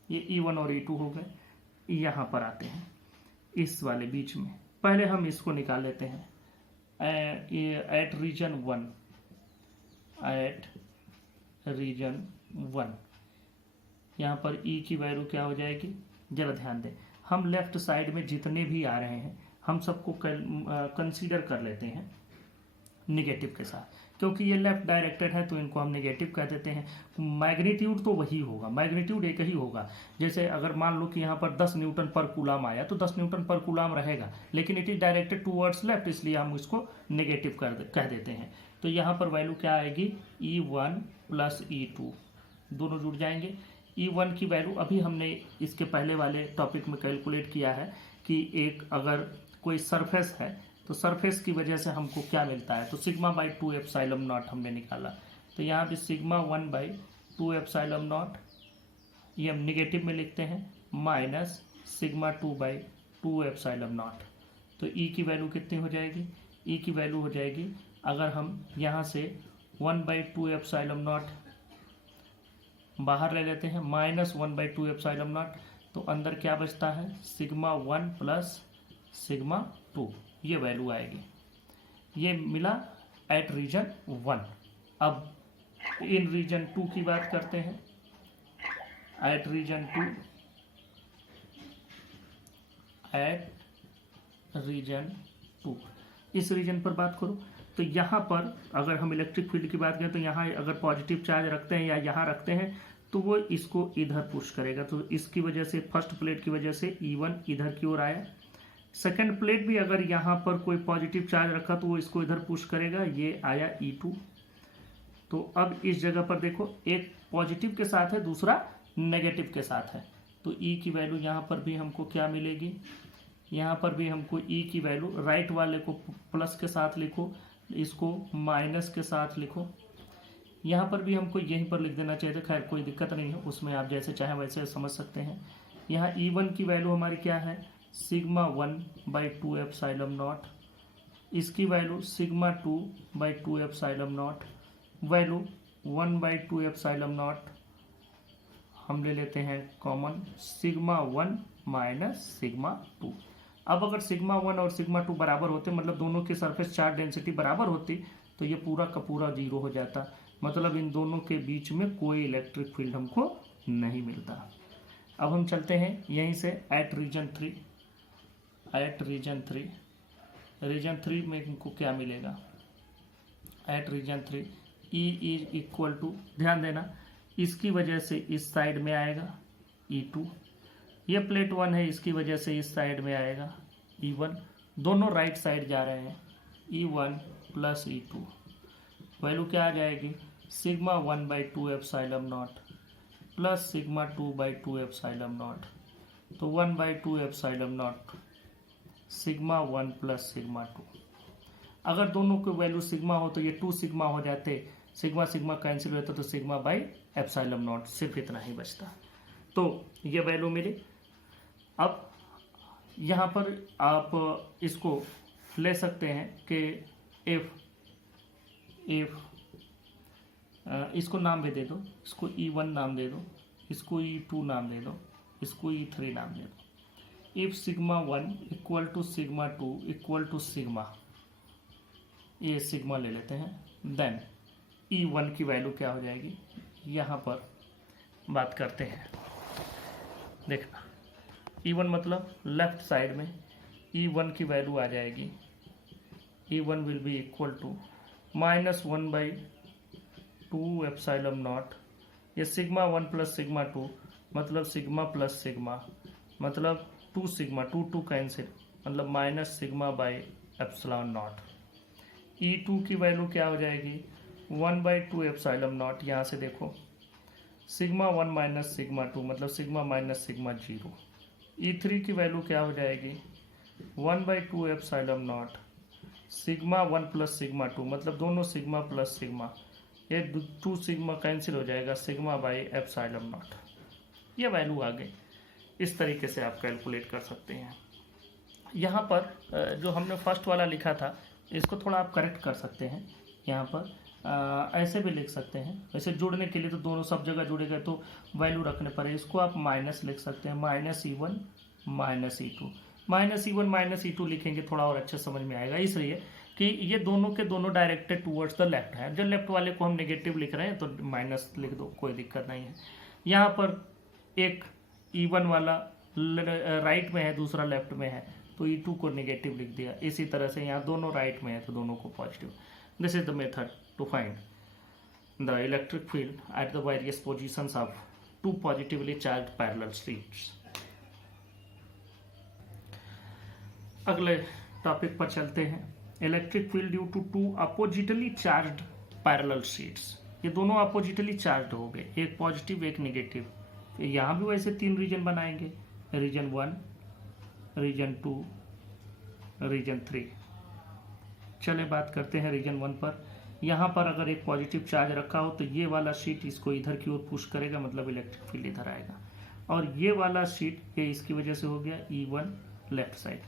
ये E1 और E2 हो गए। यहाँ पर आते हैं इस वाले बीच में, पहले हम इसको निकाल लेते हैं। एट रीजन 1, एट रीजन 1 यहाँ पर E की वैल्यू क्या हो जाएगी, जरा ध्यान दें। हम लेफ्ट साइड में जितने भी आ रहे हैं हम सबको कंसीडर कर लेते हैं निगेटिव के साथ, क्योंकि ये लेफ्ट डायरेक्टेड है तो इनको हम नेगेटिव कह देते हैं। मैग्नीट्यूड तो वही होगा, मैग्नीट्यूड एक ही होगा। जैसे अगर मान लो कि यहाँ पर 10 न्यूटन पर कूलाम आया तो 10 न्यूटन पर कूलाम रहेगा, लेकिन it is directed towards left, इसलिए हम इसको नेगेटिव कह देते हैं। तो यहाँ पर वैल्यू क्या आएगी, E1 + E2 दोनों जुड़ जाएंगे। E1 की वैल्यू अभी हमने इसके पहले वाले टॉपिक में कैलकुलेट किया है कि एक अगर कोई सरफेस है तो सरफेस की वजह से हमको क्या मिलता है, तो सिग्मा बाई 2 एप्सिलॉन नॉट हमने निकाला। तो यहाँ भी सिग्मा 1 बाई 2 एप्सिलॉन नॉट, ये हम निगेटिव में लिखते हैं, minus sigma 2 by 2 epsilon not. तो ई की वैल्यू कितनी हो जाएगी, ई की वैल्यू हो जाएगी, अगर हम यहाँ से 1 बाई 2 एप्सिलॉन नॉट बाहर ले लेते हैं, -1 बाई 2 एप्सिलॉन नॉट, तो अंदर क्या बचता है, सिग्मा 1 प्लस सिग्मा 2, ये वैल्यू आएगी। ये मिला एट रीजन 1। अब इन रीजन 2 की बात करते हैं। एट रीजन 2, एट रीजन 2 इस रीजन पर बात करो तो यहाँ पर अगर हम इलेक्ट्रिक फील्ड की बात करें तो यहाँ अगर पॉजिटिव चार्ज रखते हैं या यहाँ रखते हैं तो वो इसको इधर पुश करेगा। तो इसकी वजह से फर्स्ट प्लेट की वजह से E1 इधर की ओर आया। सेकंड प्लेट भी अगर यहाँ पर कोई पॉजिटिव चार्ज रखा तो वो इसको इधर पुश करेगा, ये आया E2। तो अब इस जगह पर देखो, एक पॉजिटिव के साथ है, दूसरा नेगेटिव के साथ है, तो ई की वैल्यू यहाँ पर भी हमको क्या मिलेगी, यहाँ पर भी हमको ई की वैल्यू, राइट वाले को प्लस के साथ लिखो, इसको माइनस के साथ लिखो, यहाँ पर भी हमको यहीं पर लिख देना चाहिए था, खैर कोई दिक्कत नहीं है, उसमें आप जैसे चाहें वैसे समझ सकते हैं। यहाँ E1 की वैल्यू हमारी क्या है, सिग्मा 1/2 एप्सिलॉन नॉट, इसकी value sigma 2/2 epsilon not, value 1/2 epsilon not हम ले लेते हैं कॉमन, सिग्मा 1 माइनस सिग्मा 2। अब अगर सिग्मा 1 और सिग्मा 2 बराबर होते, मतलब दोनों की सरफेस चार्ज डेंसिटी बराबर होती, तो ये पूरा का पूरा जीरो हो जाता, मतलब इन दोनों के बीच में कोई इलेक्ट्रिक फील्ड हमको नहीं मिलता। अब हम चलते हैं यहीं से एट रीजन 3 में हमको क्या मिलेगा, at region 3 E is equal to, ध्यान देना इसकी वजह से इस साइड में आएगा E2, ये प्लेट 1 है, इसकी वजह से इस साइड में आएगा E1, दोनों राइट साइड जा रहे हैं, E1 प्लस E2, वैल्यू क्या आ जाएगी, sigma 1/2 epsilon naught plus sigma 2/2 epsilon not, तो 1/2 epsilon not sigma 1 plus sigma 2। अगर दोनों के वैल्यू सिग्मा हो तो ये 2 सिग्मा हो जाते, सिग्मा सिग्मा कैंसिल हो जाता, तो सिग्मा बाई एप्सिलॉन नॉट, सिर्फ इतना ही बचता। तो ये वैल्यू मिली। अब यहाँ पर आप इसको ले सकते हैं कि इफ इसको नाम भी दे दो, इसको E1 नाम दे दो, इसको E2 नाम दे दो, इसको E3 नाम दे दो। If sigma 1 equal to sigma 2 equal to sigma, ये सिग्मा ले लेते हैं, देन E1 की वैल्यू क्या हो जाएगी, यहाँ पर बात करते हैं, देखना E1 मतलब लेफ्ट साइड में E1 की वैल्यू आ जाएगी, E1 will be equal to -1/2 epsilon naught, ये सिग्मा 1 प्लस सिग्मा 2 मतलब सिग्मा प्लस सिग्मा, मतलब 2 सिग्मा 2 कैंसिल, मतलब minus sigma by epsilon naught. E2 की वैल्यू क्या हो जाएगी, 1/2 एप्सिलॉन नॉट, यहाँ से देखो सिग्मा 1 माइनस सिग्मा 2 मतलब सिग्मा माइनस सिग्मा 0। E3 की वैल्यू क्या हो जाएगी, 1/2 epsilon not sigma 1 plus sigma 2 मतलब दोनों सिग्मा प्लस सिग्मा, ये 2 सिग्मा कैंसिल हो जाएगा, सिग्मा बाई एप्सिलॉन नॉट। ये वैल्यू आ गई, इस तरीके से आप कैलकुलेट कर सकते हैं। यहाँ पर जो हमने फर्स्ट वाला लिखा था, इसको थोड़ा आप करेक्ट कर सकते हैं, यहाँ पर ऐसे भी लिख सकते हैं, वैसे जुड़ने के लिए तो दोनों सब जगह जुड़ेगा तो वैल्यू रखने पर इसको आप माइनस लिख सकते हैं, -E1 minus E2, -E1 minus E2 लिखेंगे थोड़ा और अच्छा समझ में आएगा, इसलिए कि ये दोनों के दोनों डायरेक्टेड टूवर्ड्स द लेफ्ट है, जब लेफ्ट वाले को हम नेगेटिव लिख रहे हैं तो माइनस लिख दो, कोई दिक्कत नहीं है। यहाँ पर एक E1 वाला राइट में है, दूसरा लेफ्ट में है, तो E2 को नेगेटिव लिख दिया, इसी तरह से यहाँ दोनों राइट में है तो दोनों को positive. This is the method to find the electric field at the various positions of 2 positively charged parallel sheets. अगले टॉपिक पर चलते हैं, electric field due to 2 oppositely charged parallel sheets. ये दोनों अपोजिटली चार्ज्ड हो गए, एक पॉजिटिव एक नेगेटिव। यहाँ भी वैसे 3 रीजन बनाएंगे, रीजन 1, रीजन 2, रीजन 3। चले बात करते हैं रीजन 1 पर। यहाँ पर अगर एक पॉजिटिव चार्ज रखा हो तो ये वाला शीट इसको इधर की ओर पुश करेगा, मतलब इलेक्ट्रिक फील्ड इधर आएगा, और ये वाला शीट ये इसकी वजह से हो गया E1 लेफ्ट साइड,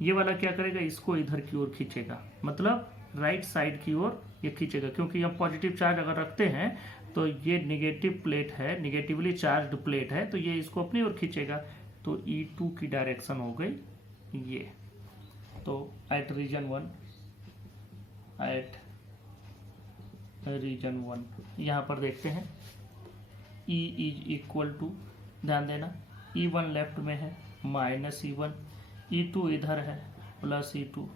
ये वाला क्या करेगा, इसको इधर की ओर खींचेगा, मतलब राइट साइड की ओर ये खींचेगा, क्योंकि हम पॉजिटिव चार्ज अगर रखते हैं तो ये नेगेटिव प्लेट है, नेगेटिवली चार्ज्ड प्लेट है, तो ये इसको अपनी ओर खींचेगा, तो E2 की डायरेक्शन हो गई ये। तो एट रीजन 1 यहाँ पर देखते हैं E इज इक्वल टू, ध्यान देना E1 लेफ्ट में है -E1, E2 इधर है प्लस E2,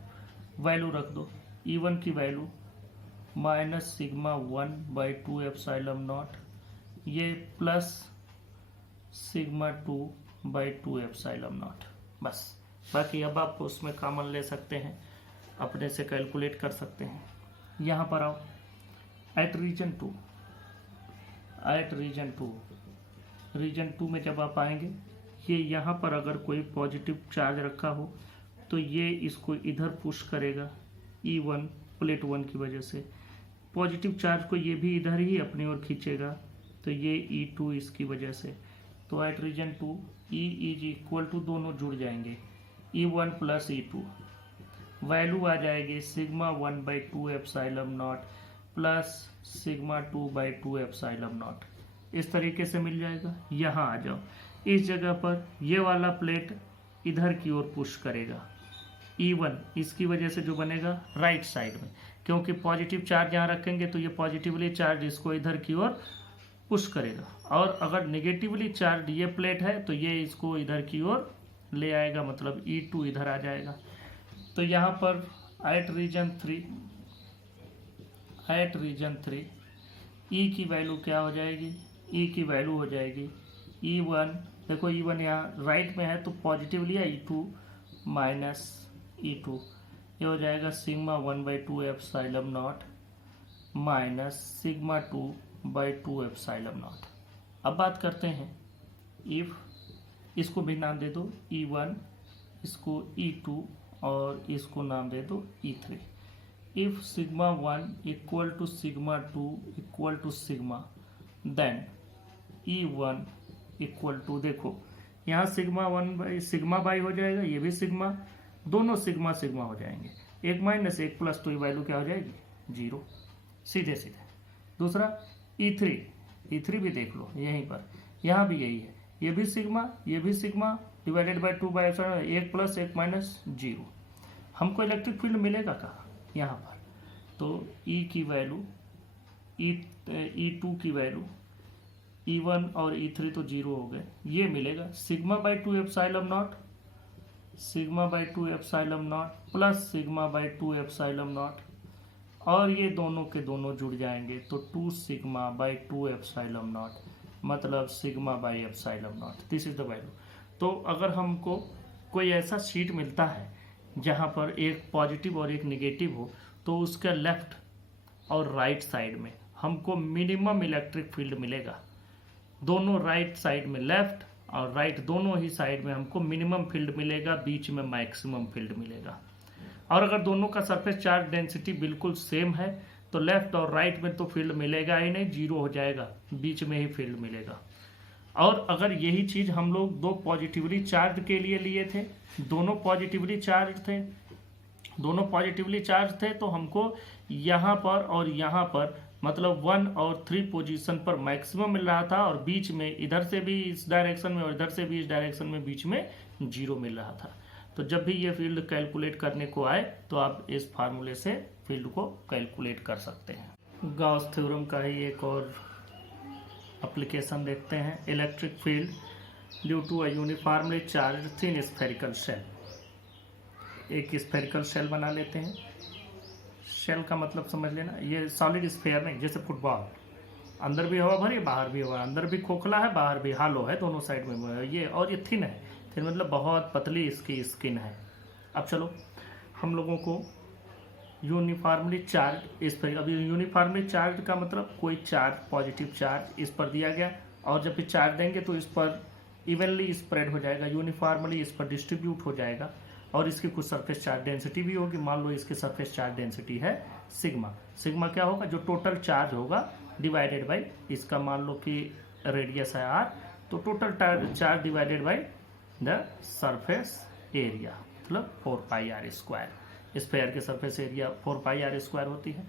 वैल्यू रख दो, E1 की value minus sigma 1/2 epsilon naught, ये प्लस सिग्मा 2/2 एप्सिलॉन नॉट, बस। बाकी अब आप उसमें कॉमन ले सकते हैं, अपने से कैलकुलेट कर सकते हैं। यहाँ पर आओ, at region two, region two में जब आप आएंगे, ये यहाँ पर अगर कोई पॉजिटिव चार्ज रखा हो तो ये इसको इधर पुश करेगा E1 प्लेट 1 की वजह से, पॉजिटिव चार्ज को ये भी इधर ही अपनी ओर खींचेगा तो ये E2 इसकी वजह से। तो at region 2 E is equal to, दोनों जुड़ जाएंगे, E1 प्लस E2, वैल्यू आ जाएगी sigma 1/2 epsilon naught plus sigma 2/2 epsilon naught, इस तरीके से मिल जाएगा। यहाँ आ जाओ, इस जगह पर ये वाला प्लेट इधर की ओर पुश करेगा, E1 इसकी वजह से जो बनेगा राइट साइड में, क्योंकि पॉजिटिव चार्ज यहाँ रखेंगे तो ये पॉजिटिवली चार्ज इसको इधर की ओर पुश करेगा, और अगर नेगेटिवली चार्ज ये प्लेट है तो ये इसको इधर की ओर ले आएगा, मतलब E2 इधर आ जाएगा। तो यहाँ पर एट रीजन 3 E की वैल्यू क्या हो जाएगी, E की वैल्यू हो जाएगी E1, देखो E1 यहाँ राइट में है तो पॉजिटिव लिया, E2 माइनस E2, ये हो जाएगा sigma 1/2 epsilon not minus sigma 2/2 epsilon not. अब बात करते हैं इफ़, इसको भी नाम दे दो E1, इसको E2 और इसको नाम दे दो E3। If sigma 1 equal to sigma 2 equal to sigma, then E1 equal to, देखो यहाँ सिग्मा 1 सिग्मा बाई हो जाएगा, ये भी सिग्मा, दोनों सिग्मा सिग्मा हो जाएंगे, 1 माइनस 1 प्लस, तो ये वैल्यू क्या हो जाएगी 0, सीधे सीधे। दूसरा E3 भी देख लो यहीं पर, यहाँ भी यही है, ये भी sigma divided by 2/, 1 plus 1 minus 0। हमको इलेक्ट्रिक फील्ड मिलेगा कहाँ, यहाँ पर, तो E की वैल्यू, E2 की वैल्यू, E1 और E3 तो 0 हो गए, ये मिलेगा सिग्मा/2 एप्सिलॉन नॉट प्लस सिग्मा/2 एप्सिलॉन नॉट, और ये दोनों के दोनों जुड़ जाएंगे तो 2 सिग्मा/2 एप्सिलॉन नॉट, मतलब सिग्मा/एप्सिलॉन naught, this is the value. तो अगर हमको कोई ऐसा शीट मिलता है जहाँ पर एक पॉजिटिव और एक निगेटिव हो, तो उसके लेफ्ट और राइट साइड में हमको मिनिमम इलेक्ट्रिक फील्ड मिलेगा, दोनों राइट साइड में, लेफ्ट और राइट दोनों ही साइड में हमको मिनिमम फील्ड मिलेगा, बीच में मैक्सिमम फील्ड मिलेगा। और अगर दोनों का सरफेस चार्ज डेंसिटी बिल्कुल सेम है तो लेफ्ट और राइट में तो फील्ड मिलेगा ही नहीं, 0 हो जाएगा, बीच में ही फील्ड मिलेगा। और अगर यही चीज हम लोग दो पॉजिटिवली चार्ज के लिए थे, दोनों पॉजिटिवली चार्ज थे, तो हमको यहाँ पर और यहाँ पर, मतलब 1 और 3 पोजीशन पर मैक्सिमम मिल रहा था, और बीच में इधर से भी इस डायरेक्शन में और इधर से भी इस डायरेक्शन में बीच में 0 मिल रहा था। तो जब भी ये फील्ड कैलकुलेट करने को आए तो आप इस फार्मूले से फील्ड को कैलकुलेट कर सकते हैं। गॉस थ्योरम का ही एक और एप्लीकेशन देखते हैं, electric field due to a uniformly charge thin spherical shell. एक स्फेरिकल शेल बना लेते हैं, शेल का मतलब समझ लेना, ये सॉलिड स्फेयर नहीं, जैसे फुटबॉल, अंदर भी हवा भरी बाहर भी हवा, अंदर भी खोखला है बाहर भी हालो है, दोनों साइड में ये, और ये थिन है, थिन मतलब बहुत पतली इसकी स्किन है। अब चलो हम लोगों को यूनिफॉर्मली चार्ज स्फेयर, अभी यूनिफॉर्मली चार्ज का मतलब कोई चार्ज, पॉजिटिव चार्ज इस पर दिया गया, और जब भी चार्ज देंगे तो इस पर इवनली स्प्रेड हो जाएगा, यूनिफॉर्मली इस पर डिस्ट्रीब्यूट हो जाएगा, और इसकी कुछ सरफेस चार्ज डेंसिटी भी होगी। मान लो इसकी सरफेस चार्ज डेंसिटी है सिग्मा, सिग्मा क्या होगा, जो टोटल चार्ज होगा डिवाइडेड बाई इसका, मान लो कि रेडियस है r, तो total charge divided by the surface area, मतलब 4πr²। स्फेयर के सरफेस एरिया 4πr² होती है।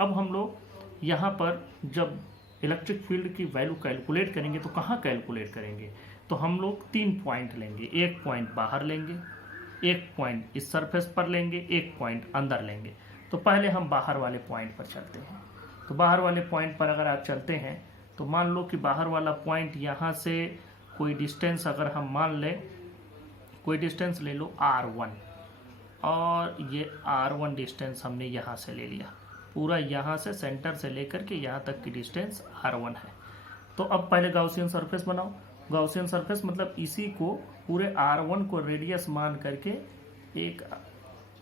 अब हम लोग यहाँ पर जब इलेक्ट्रिक फील्ड की वैल्यू कैलकुलेट करेंगे तो कहाँ कैलकुलेट करेंगे, तो हम लोग 3 पॉइंट लेंगे, एक पॉइंट बाहर लेंगे, एक पॉइंट इस सरफेस पर लेंगे, एक पॉइंट अंदर लेंगे। तो पहले हम बाहर वाले पॉइंट पर चलते हैं। तो बाहर वाले पॉइंट पर अगर आप चलते हैं तो मान लो कि बाहर वाला पॉइंट यहाँ से कोई डिस्टेंस, अगर हम मान लें कोई डिस्टेंस ले लो r1, और ये r1 डिस्टेंस हमने यहाँ से ले लिया, पूरा यहाँ से सेंटर से लेकर के यहाँ तक की डिस्टेंस r1 है। तो अब पहले गॉसियन सरफेस बनाओ, गॉसियन सरफेस मतलब इसी को पूरे r1 को रेडियस मान करके एक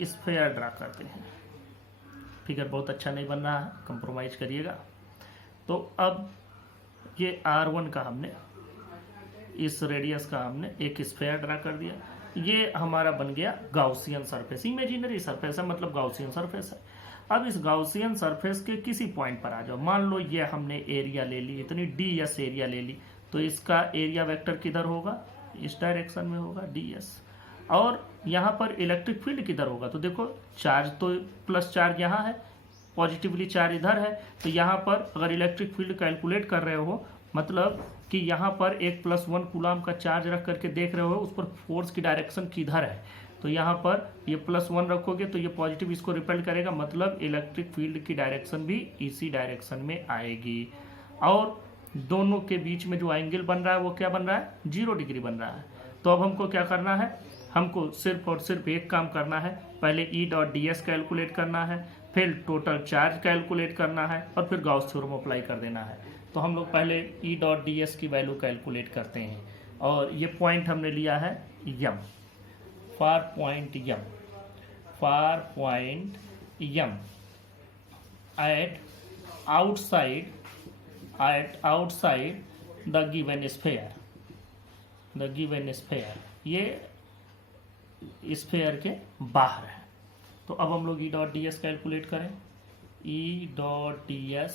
स्फेयर ड्रा करते हैं। फिगर बहुत अच्छा नहीं बन रहा है, कंप्रोमाइज़ करिएगा। तो अब ये R1 का हमने, इस रेडियस का हमने एक स्फेयर ड्रा कर दिया। ये हमारा बन गया गाउसियन सरफेस, इमेजिनरी सरफेस है मतलब गाउसियन सरफेस है। अब इस गाउसियन सरफेस के किसी पॉइंट पर आ जाओ, मान लो ये हमने एरिया ले ली, इतनी ds एरिया ले ली, तो इसका एरिया वेक्टर किधर होगा, इस डायरेक्शन में होगा ds। और यहाँ पर इलेक्ट्रिक फील्ड किधर होगा, तो देखो चार्ज तो प्लस चार्ज यहाँ है, पॉजिटिवली चार्ज इधर है, तो यहाँ पर अगर इलेक्ट्रिक फील्ड कैलकुलेट कर रहे हो, मतलब कि यहाँ पर एक +1 कूलाम का चार्ज रख करके देख रहे हो उस पर फोर्स की डायरेक्शन किधर है, तो यहाँ पर ये +1 रखोगे तो ये पॉजिटिव इसको रिपेल करेगा, मतलब इलेक्ट्रिक फील्ड की डायरेक्शन भी इसी डायरेक्शन में आएगी। और दोनों के बीच में जो एंगल बन रहा है वो क्या बन रहा है, 0 डिग्री बन रहा है। तो अब हमको क्या करना है, हमको सिर्फ और सिर्फ एक काम करना है, पहले E.ds कैलकुलेट करना है, फिर टोटल चार्ज कैलकुलेट करना है और फिर गॉस थ्योरम अप्लाई कर देना है। तो हम लोग पहले E.ds की वैल्यू कैलकुलेट करते हैं, और ये पॉइंट हमने लिया है M, far point M at outside the given sphere, ये स्फेयर के बाहर है। तो अब हम लोग E.ds कैलकुलेट करें। E.ds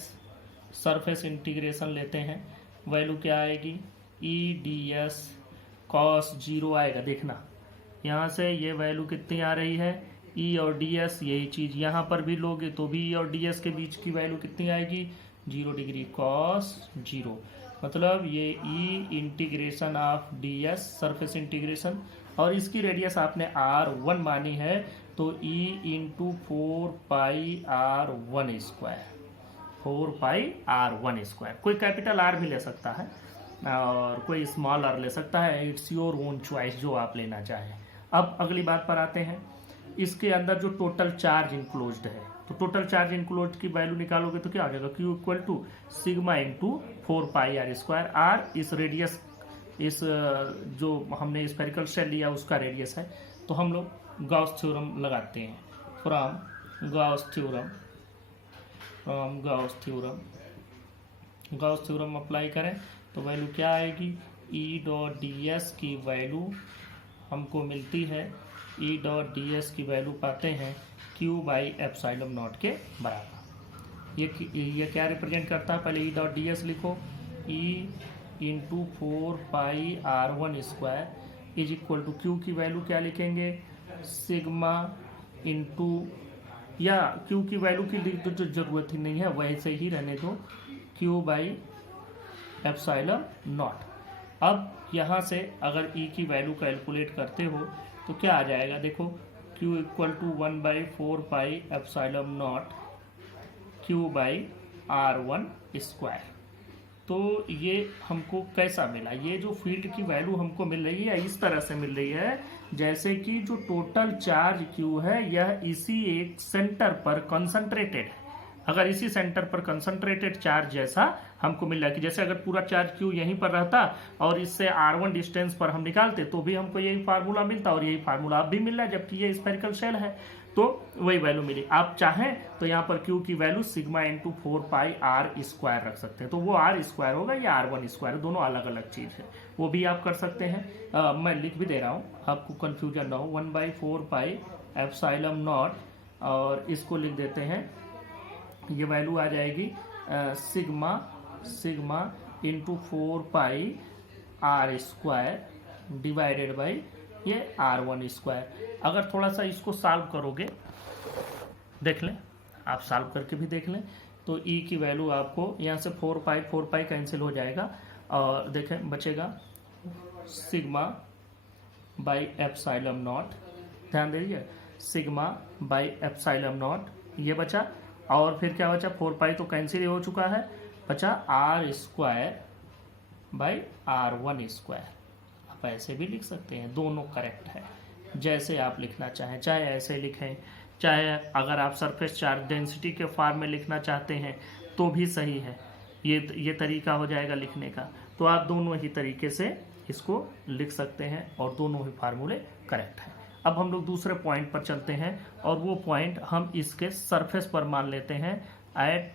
सरफेस इंटीग्रेशन लेते हैं, वैल्यू क्या आएगी, E.ds cos 0 आएगा। देखना यहाँ से ये वैल्यू कितनी आ रही है, E और ds, यही चीज़ यहाँ पर भी लोगे तो भी E और ds के बीच की वैल्यू कितनी आएगी, 0 डिग्री cos 0, मतलब ये E integration of ds surface integration, और इसकी रेडियस आपने R1 मानी है, तो E इंटू 4πr1 स्क्वायर, कोई कैपिटल R भी ले सकता है और कोई स्मॉल r ले सकता है, इट्स योर ओन चॉइस जो आप लेना चाहें। अब अगली बात पर आते हैं, इसके अंदर जो टोटल चार्ज इंक्लोज्ड है, तो टोटल चार्ज इंक्लोज्ड की वैल्यू निकालोगे तो क्या आ जाएगा, Q equal to sigma into 4πr square. R is radius, इस जो हमने स्फेरिकल शेल लिया उसका रेडियस है। तो हम लोग गॉस थ्योरम लगाते हैं, फ्रॉम गॉस थ्योरम अप्लाई करें तो वैल्यू क्या आएगी, E.ds की वैल्यू हमको मिलती है, E.ds की वैल्यू पाते हैं Q/ε0 के बराबर। ये क्या रिप्रेजेंट करता है, पहले E.ds लिखो, E into 4πr1 square is equal to Q की वैल्यू क्या लिखेंगे, सिग्मा इंटू, या Q की वैल्यू की तो जो जरूरत ही नहीं है वैसे ही रहने दो, Q/ε0। अब यहाँ से अगर E की वैल्यू कैलकुलेट करते हो तो क्या आ जाएगा, देखो Q equal to 1/4πε0 Q/r1 square. तो ये हमको कैसा मिला, ये जो फील्ड की वैल्यू हमको मिल रही है इस तरह से मिल रही है जैसे कि जो टोटल चार्ज Q है यह इसी एक सेंटर पर कंसंट्रेटेड है। अगर इसी सेंटर पर कंसंट्रेटेड चार्ज जैसा हमको मिल रहा है कि जैसे अगर पूरा चार्ज Q यहीं पर रहता और इससे R1 डिस्टेंस पर हम निकालते तो भी हमको यही फार्मूला मिलता, और यही फार्मूला अब भी मिल रहा है जबकि ये स्फेरिकल शेल है, तो वही वैल्यू मिली। आप चाहें तो यहाँ पर Q की value sigma into 4πr square रख सकते हैं, तो वो R स्क्वायर होगा या R1 स्क्वायर, दोनों अलग अलग चीज़ है, वो भी आप कर सकते हैं। मैं लिख भी दे रहा हूँ आपको कन्फ्यूजन ना हो, 1/4πε0 और इसको लिख देते हैं, ये वैल्यू आ जाएगी sigma into 4πr square divided by ये R1 स्क्वायर। अगर थोड़ा सा इसको सॉल्व करोगे, देख लें आप, सॉल्व करके भी देख लें, तो E की वैल्यू आपको यहाँ से 4π कैंसिल हो जाएगा और देखें बचेगा सिग्मा बाई ε0, ध्यान दीजिए सिग्मा बाई ε0 ये बचा, और फिर क्या बचा, 4π तो कैंसिल हो चुका है, बचा R square by R1 square. आप ऐसे भी लिख सकते हैं, दोनों करेक्ट है, जैसे आप लिखना चाहें, चाहे ऐसे लिखें, चाहे अगर आप सरफेस चार्ज डेंसिटी के फॉर्म में लिखना चाहते हैं तो भी सही है, ये तरीका हो जाएगा लिखने का। तो आप दोनों ही तरीके से इसको लिख सकते हैं और दोनों ही फार्मूले करेक्ट हैं। अब हम लोग दूसरे पॉइंट पर चलते हैं और वो पॉइंट हम इसके सरफेस पर मान लेते हैं एट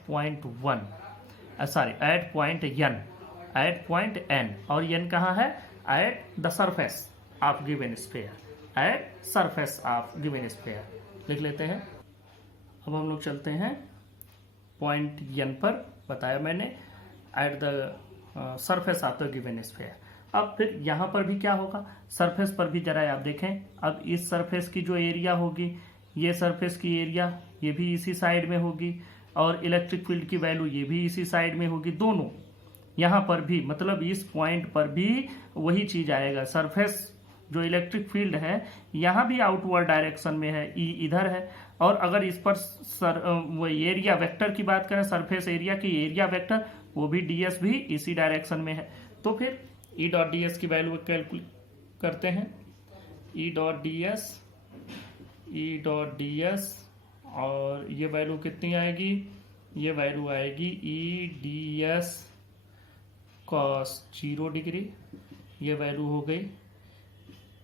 पॉइंट एन, और एन कहाँ है? At the surface of given sphere, at surface of given sphere लिख लेते हैं। अब हम लोग चलते हैं पॉइंट एन पर, बताया मैंने at the surface of the given sphere. अब फिर यहाँ पर भी क्या होगा? सरफेस पर भी जरा आप देखें। अब इस सरफेस की जो एरिया होगी, ये सरफेस की एरिया ये भी इसी साइड में होगी, और इलेक्ट्रिक फील्ड की वैल्यू ये भी इसी साइड में होगी। दोनों यहाँ पर भी, मतलब इस पॉइंट पर भी वही चीज आएगा। सरफेस जो इलेक्ट्रिक फील्ड है यहाँ भी आउटवर्ड डायरेक्शन में है, ई इधर है, और अगर इस पर वो एरिया वेक्टर की बात करें, सरफेस एरिया की एरिया वेक्टर, वो भी ds भी इसी डायरेक्शन में है। तो फिर E डॉट ds की वैल्यू कैलकुलेट करते हैं। E डॉट ds और ये वैल्यू कितनी आएगी? ये वैल्यू आएगी E ds cos 0 डिग्री, ये वैल्यू हो गई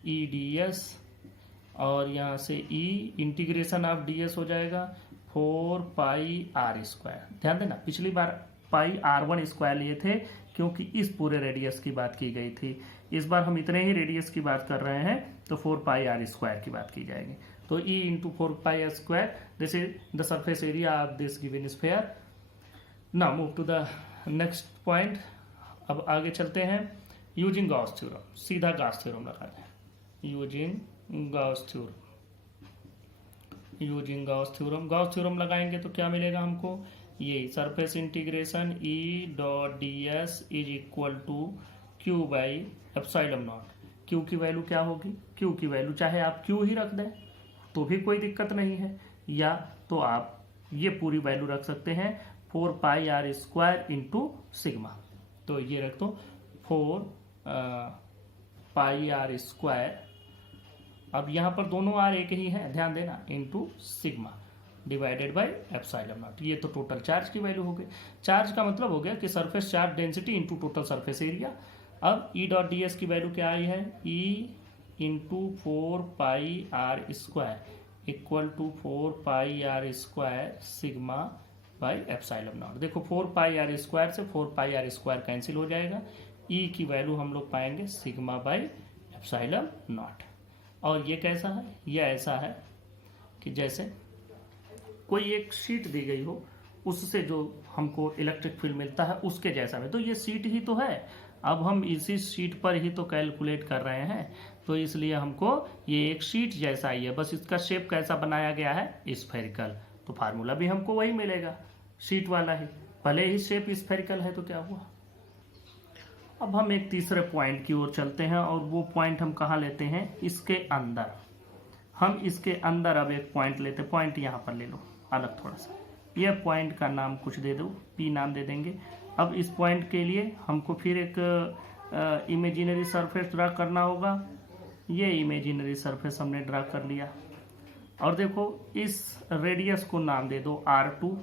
E ds, और यहाँ से E इंटीग्रेशन ऑफ ds हो जाएगा 4 पाई r स्क्वायर। ध्यान देना, पिछली बार पाई r1 स्क्वायर लिए थे क्योंकि इस पूरे रेडियस की बात की गई थी। इस बार हम इतने ही रेडियस की बात कर रहे हैं तो 4 पाई r स्क्वायर की बात की जाएगी। तो E into 4 pi r square, this is the surface area of this given sphere. Now move to the next point. अब आगे चलते हैं यूजिंग गॉस थ्योरम, सीधा गॉस थ्योरम लगाते हैं। यूजिंग गॉस थ्योरम लगाएंगे तो क्या मिलेगा हमको? ये surface integration E dot ds is equal to Q by epsilon naught. Q की वैल्यू क्या होगी? Q की वैल्यू चाहे आप Q ही रख दें तो भी कोई दिक्कत नहीं है, या तो आप ये पूरी वैल्यू रख सकते हैं 4 pi r square into sigma. तो ये रख दो 4 पाई r स्क्वायर, अब यहाँ पर दोनों r एक ही है, ध्यान देना, into sigma divided by epsilon naught. ये तो टोटल चार्ज की वैल्यू हो गई। चार्ज का मतलब हो गया कि surface charge density into total surface area. अब E डॉट ds की वैल्यू क्या आई है? E into 4 pi r square equal to 4 pi r square sigma by epsilon naught. देखो 4 पाई r स्क्वायर से 4 पाई r स्क्वायर कैंसिल हो जाएगा, E की वैल्यू हम लोग पाएंगे सिग्मा बाई एप्सिलॉन नॉट। और ये कैसा है? ये ऐसा है कि जैसे कोई एक शीट दी गई हो, उससे जो हमको इलेक्ट्रिक फील्ड मिलता है उसके जैसा है। तो ये शीट ही तो है, अब हम इसी शीट पर ही तो कैलकुलेट कर रहे हैं, तो इसलिए हमको ये एक शीट जैसा ही है, बस इसका शेप कैसा बनाया गया है? स्फेरिकल। तो फार्मूला भी हमको वही मिलेगा, शीट वाला ही, भले ही शेप स्फेरिकल है तो क्या हुआ। अब हम एक तीसरे पॉइंट की ओर चलते हैं, और वो पॉइंट हम कहाँ लेते हैं? इसके अंदर। हम इसके अंदर अब एक पॉइंट लेते हैं, पॉइंट यहाँ पर ले लो अलग थोड़ा सा, यह पॉइंट का नाम कुछ दे दो, P नाम दे देंगे। अब इस पॉइंट के लिए हमको फिर एक इमेजिनरी सरफेस ड्रा करना होगा। ये इमेजिनरी सरफेस हमने ड्रा कर लिया, और देखो इस रेडियस को नाम दे दो R2,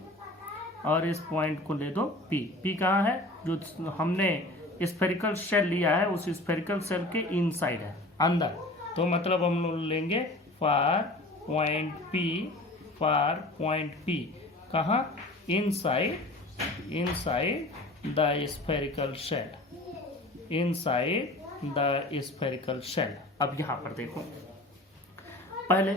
और इस पॉइंट को दे दो P। P कहाँ है? जो हमने स्फेरिकल शेल लिया है उस स्फेरिकल शेल के इनसाइड है, अंदर। तो मतलब हम लोग लेंगे फॉर पॉइंट P कहाँ? Inside the spherical shell. अब यहाँ पर देखो, पहले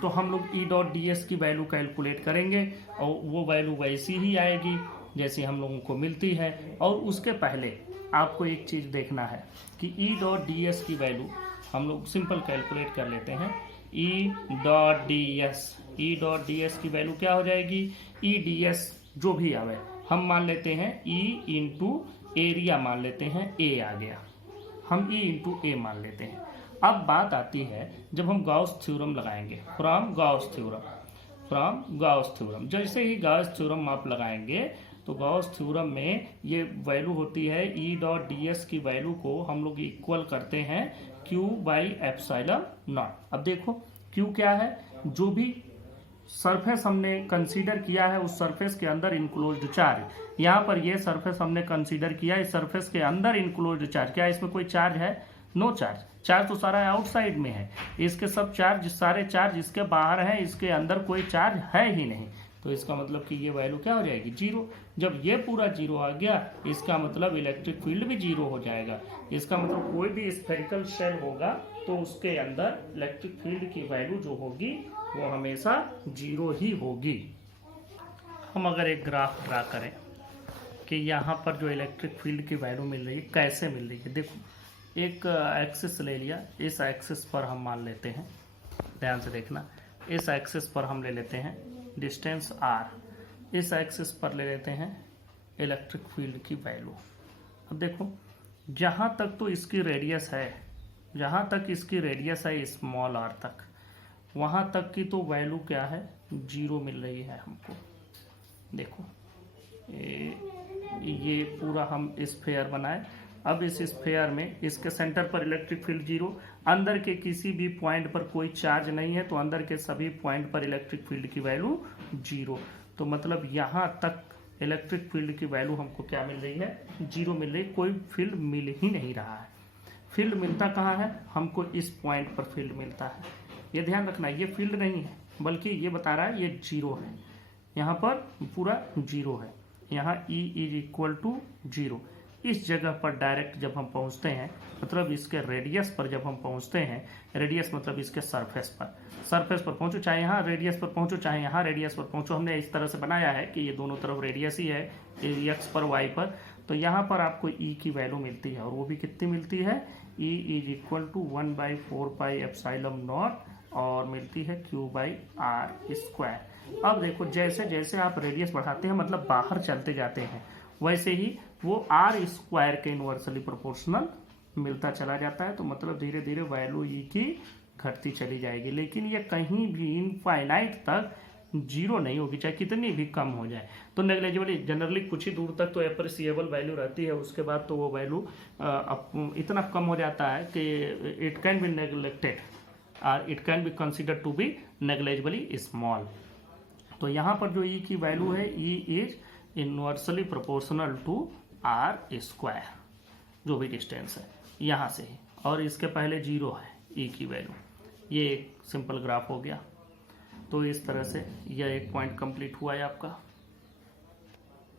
तो हम लोग E डॉट ds की वैल्यू कैलकुलेट करेंगे, और वो वैल्यू वैसी ही आएगी जैसी हम लोगों को मिलती है। और उसके पहले आपको एक चीज़ देखना है कि E डॉट ds की वैल्यू हम लोग सिंपल कैलकुलेट कर लेते हैं। E डॉट ds की वैल्यू क्या हो जाएगी? E ds जो भी आवे हम मान लेते हैं E इंटू एरिया मान लेते हैं, A आ गया, हम E इंटू A मान लेते हैं। अब बात आती है जब हम गॉस थ्योरम लगाएंगे, फ्रॉम गॉस थ्योरम। जैसे ही गॉस थ्योरम आप लगाएंगे तो गॉस थ्योरम में ये वैल्यू होती है E डॉट ds की वैल्यू को हम लोग इक्वल करते हैं Q बाई एप्सिलॉन नॉट। अब देखो Q क्या है? जो भी सरफेस हमने कंसीडर किया है उस सरफेस के अंदर इनक्लोज्ड चार्ज। यहाँ पर ये सरफेस हमने कंसीडर किया, इस सरफेस के अंदर इनक्लोज्ड चार्ज, क्या इसमें कोई चार्ज है? नो चार्ज, चार्ज तो सारा आउटसाइड में है, इसके सब चार्ज, सारे चार्ज इसके बाहर हैं, इसके अंदर कोई चार्ज है ही नहीं। तो इसका मतलब कि ये वैल्यू क्या हो जाएगी, जीरो। जब ये पूरा जीरो आ गया, इसका मतलब इलेक्ट्रिक फील्ड भी जीरो हो जाएगा। इसका मतलब कोई भी स्फेरिकल शेल होगा तो उसके अंदर इलेक्ट्रिक फील्ड की वैल्यू जो होगी वो हमेशा जीरो ही होगी। हम अगर एक ग्राफ ड्रा करें कि यहाँ पर जो इलेक्ट्रिक फील्ड की वैल्यू मिल रही है कैसे मिल रही है, देखो एक एक्सिस ले लिया, इस एक्सिस पर हम मान लेते हैं, ध्यान से देखना, इस एक्सिस पर हम ले लेते हैं डिस्टेंस r, इस एक्सिस पर ले लेते हैं इलेक्ट्रिक फील्ड की वैल्यू। अब देखो जहाँ तक तो इसकी रेडियस है, जहाँ तक इसकी रेडियस है स्मॉल r तक, वहाँ तक की तो वैल्यू क्या है, जीरो मिल रही है हमको। देखो ये पूरा हम स्फेयर बनाए, अब इस स्फेयर में इसके सेंटर पर इलेक्ट्रिक फील्ड जीरो, अंदर के किसी भी पॉइंट पर कोई चार्ज नहीं है तो अंदर के सभी पॉइंट पर इलेक्ट्रिक फील्ड की वैल्यू जीरो। तो मतलब यहाँ तक इलेक्ट्रिक फील्ड की वैल्यू हमको क्या मिल रही है, जीरो मिल रही, कोई फील्ड मिल ही नहीं रहा है। फील्ड मिलता कहाँ है, हमको इस पॉइंट पर फील्ड मिलता है। ये ध्यान रखना, ये फील्ड नहीं है बल्कि ये बता रहा है ये जीरो है, यहाँ पर पूरा जीरो है, यहाँ E is equal to zero. इस जगह पर डायरेक्ट जब हम पहुँचते हैं, मतलब इसके रेडियस पर जब हम पहुँचते हैं, रेडियस मतलब इसके सरफेस पर पहुँचो, चाहे यहाँ रेडियस पर पहुँचो चाहे यहाँ रेडियस पर पहुँचो, हमने इस तरह से बनाया है कि ये दोनों तरफ रेडियस ही है, एक्स पर वाई पर। तो यहाँ पर आपको E की वैल्यू मिलती है, और वो भी कितनी मिलती है, E इज इक्वल टू 1/4πε0 और मिलती है Q/r²। अब देखो जैसे जैसे आप रेडियस बढ़ाते हैं, मतलब बाहर चलते जाते हैं, वैसे ही वो r² के इनवर्सली प्रोपोर्शनल मिलता चला जाता है। तो मतलब धीरे धीरे वैल्यू E की घटती चली जाएगी, लेकिन ये कहीं भी इनफाइनाइट तक जीरो नहीं होगी, चाहे कितनी भी कम हो जाए। तो नेग्लेजिबल, जनरली कुछ ही दूर तक तो एप्रिसिएबल वैल्यू रहती है, उसके बाद तो वो वैल्यू इतना कम हो जाता है कि इट कैन बी नेग्लेक्टेड और it can be consider to be negligibly small. तो यहाँ पर जो E की वैल्यू है, E is inversely proportional to r², जो भी डिस्टेंस है यहाँ से ही, और इसके पहले जीरो है E की वैल्यू। ये एक सिंपल ग्राफ हो गया। तो इस तरह से यह एक पॉइंट कंप्लीट हुआ है आपका।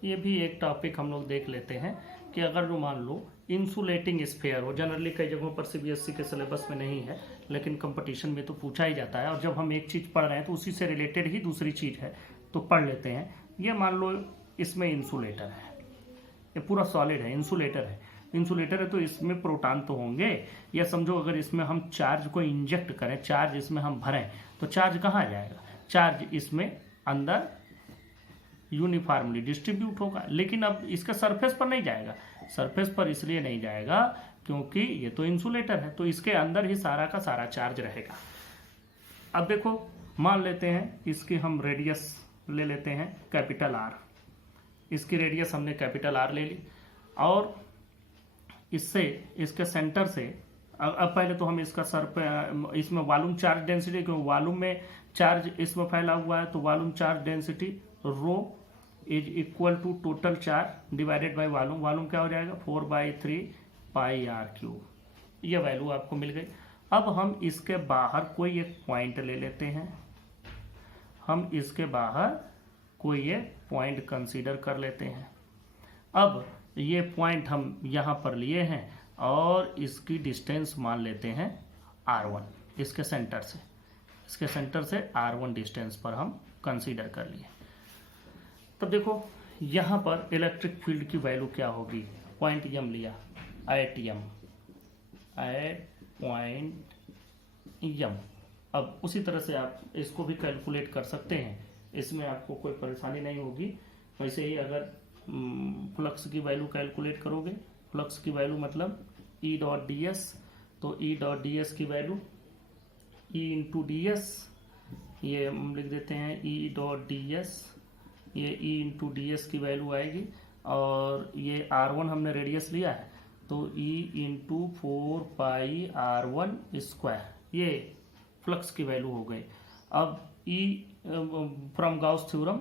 ये भी एक टॉपिक हम लोग देख लेते हैं कि अगर जो मान लो इंसुलेटिंग स्फेयर हो, जनरली कई जगहों पर CBSE के सिलेबस में नहीं है, लेकिन कंपटीशन में तो पूछा ही जाता है, और जब हम एक चीज़ पढ़ रहे हैं तो उसी से रिलेटेड ही दूसरी चीज़ है तो पढ़ लेते हैं। ये मान लो इसमें इंसुलेटर है, ये पूरा सॉलिड है, इंसुलेटर है तो इसमें प्रोटॉन तो होंगे। या समझो अगर इसमें हम चार्ज को इंजेक्ट करें, चार्ज इसमें हम भरें, तो चार्ज कहाँ जाएगा, चार्ज इसमें अंदर यूनिफॉर्मली डिस्ट्रीब्यूट होगा, लेकिन अब इसका सरफेस पर नहीं जाएगा। सरफेस पर इसलिए नहीं जाएगा क्योंकि ये तो इंसुलेटर है, तो इसके अंदर ही सारा का सारा चार्ज रहेगा। अब देखो मान लेते हैं इसकी हम रेडियस ले लेते हैं कैपिटल R, इसकी रेडियस हमने कैपिटल R ले ली, और इससे इसके सेंटर से अब पहले तो हम इसका इसमें वॉल्यूम चार्ज डेंसिटी, क्योंकि वॉल्यूम में चार्ज इसमें फैला हुआ है, तो volume charge density rho is equal to total charge divided by volume. Volume क्या हो जाएगा, 4/3πr³। ये वैल्यू आपको मिल गई। अब हम इसके बाहर कोई एक पॉइंट ले लेते हैं, हम इसके बाहर कोई एक पॉइंट कंसीडर कर लेते हैं। अब ये पॉइंट हम यहाँ पर लिए हैं और इसकी डिस्टेंस मान लेते हैं r1, इसके सेंटर से r1 डिस्टेंस पर हम कंसीडर कर लिए। तब देखो यहाँ पर इलेक्ट्रिक फील्ड की वैल्यू क्या होगी, पॉइंट m लिया, एट पॉइंट m। अब उसी तरह से आप इसको भी कैलकुलेट कर सकते हैं, इसमें आपको कोई परेशानी नहीं होगी। वैसे ही अगर फ्लक्स की वैल्यू कैलकुलेट करोगे, फ्लक्स की वैल्यू मतलब E.ds, तो E.ds की वैल्यू E/ds, ये हम लिख देते हैं E.ds, ये E/ds की वैल्यू आएगी, और ये r1 हमने रेडियस लिया है तो E/4πr1², ये फ्लक्स की वैल्यू हो गई। अब E फ्रॉम गाउस थ्योरम,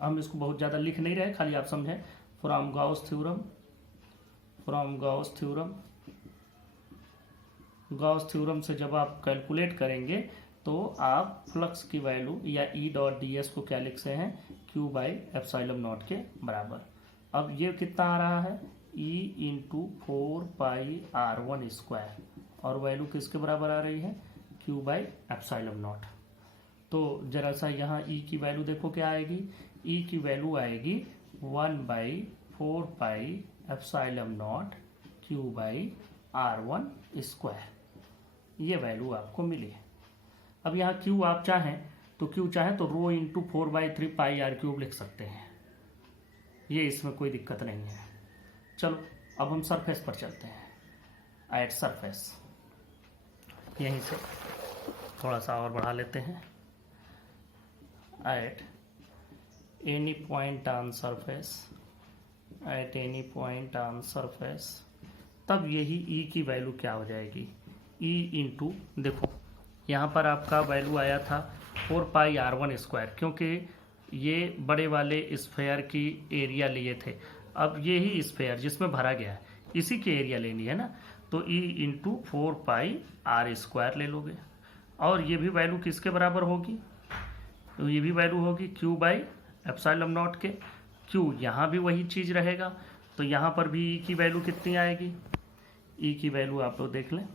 हम इसको बहुत ज़्यादा लिख नहीं रहे, खाली आप समझें, from Gauss theorem Gauss theorem से जब आप कैलकुलेट करेंगे तो आप फ्लक्स की वैल्यू या ई डॉट डी एस को क्या लिख सकते हैं, क्यू बाई एप्सिलॉन नॉट के बराबर। अब ये कितना आ रहा है, ई इंटू 4πr1² और वैल्यू किसके बराबर आ रही है, क्यू बाई एप्सिलॉन नॉट। तो जरा सा यहाँ ई की वैल्यू देखो क्या आएगी, ई की वैल्यू आएगी 1/4π epsilon naught Q by r1²। ये वैल्यू आपको मिली है। अब यहाँ क्यू आप चाहें तो रो इंटू 4/3πr³ लिख सकते हैं, ये इसमें कोई दिक्कत नहीं है। चलो अब हम सरफेस पर चलते हैं। एट सरफेस, यहीं से थोड़ा सा और बढ़ा लेते हैं। Eight any point on surface, तब यही ई की वैल्यू क्या हो जाएगी, ई इंटू, देखो यहाँ पर आपका वैल्यू आया था 4πr1², क्योंकि ये बड़े वाले स्फेयर की एरिया लिए थे। अब यही स्फेयर जिसमें भरा गया है इसी की एरिया लेनी है ना, तो ई इंटू 4πr² ले लोगे। और ये भी वैल्यू किसके बराबर होगी, तो ये भी वैल्यू होगी क्यू बाई एप्सिलॉन नॉट के। क्यू यहाँ भी वही चीज़ रहेगा, तो यहाँ पर भी ई की वैल्यू कितनी आएगी, ई की वैल्यू आप लोग देख लें,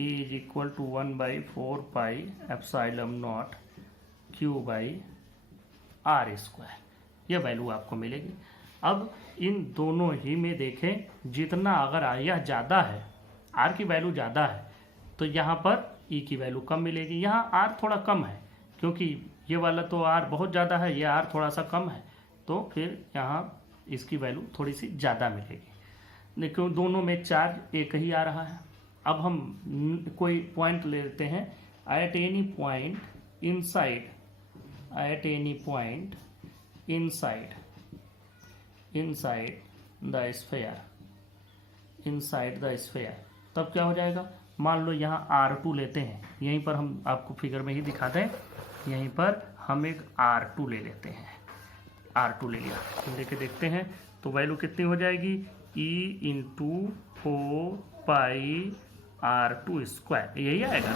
E is equal to 1/4π naught Q by r²। यह वैल्यू आपको मिलेगी। अब इन दोनों ही में देखें, जितना अगर यह ज़्यादा है, r की वैल्यू ज़्यादा है, तो यहाँ पर e की वैल्यू कम मिलेगी। यहाँ r थोड़ा कम है, क्योंकि ये वाला तो r बहुत ज़्यादा है, ये r थोड़ा सा कम है, तो फिर यहाँ इसकी वैल्यू थोड़ी सी ज़्यादा मिलेगी। देखो दोनों में चार्ज एक ही आ रहा है। अब हम कोई पॉइंट लेते हैं, eight any point inside the sphere, तब क्या हो जाएगा, मान लो यहाँ R2 लेते हैं, यहीं पर हम आपको फिगर में ही दिखाते हैं, यहीं पर हम एक R2 ले लेते हैं, R2 ले लिया, लेके देखते हैं तो वैल्यू कितनी हो जाएगी, E इंटू 4πr2², यही आएगा।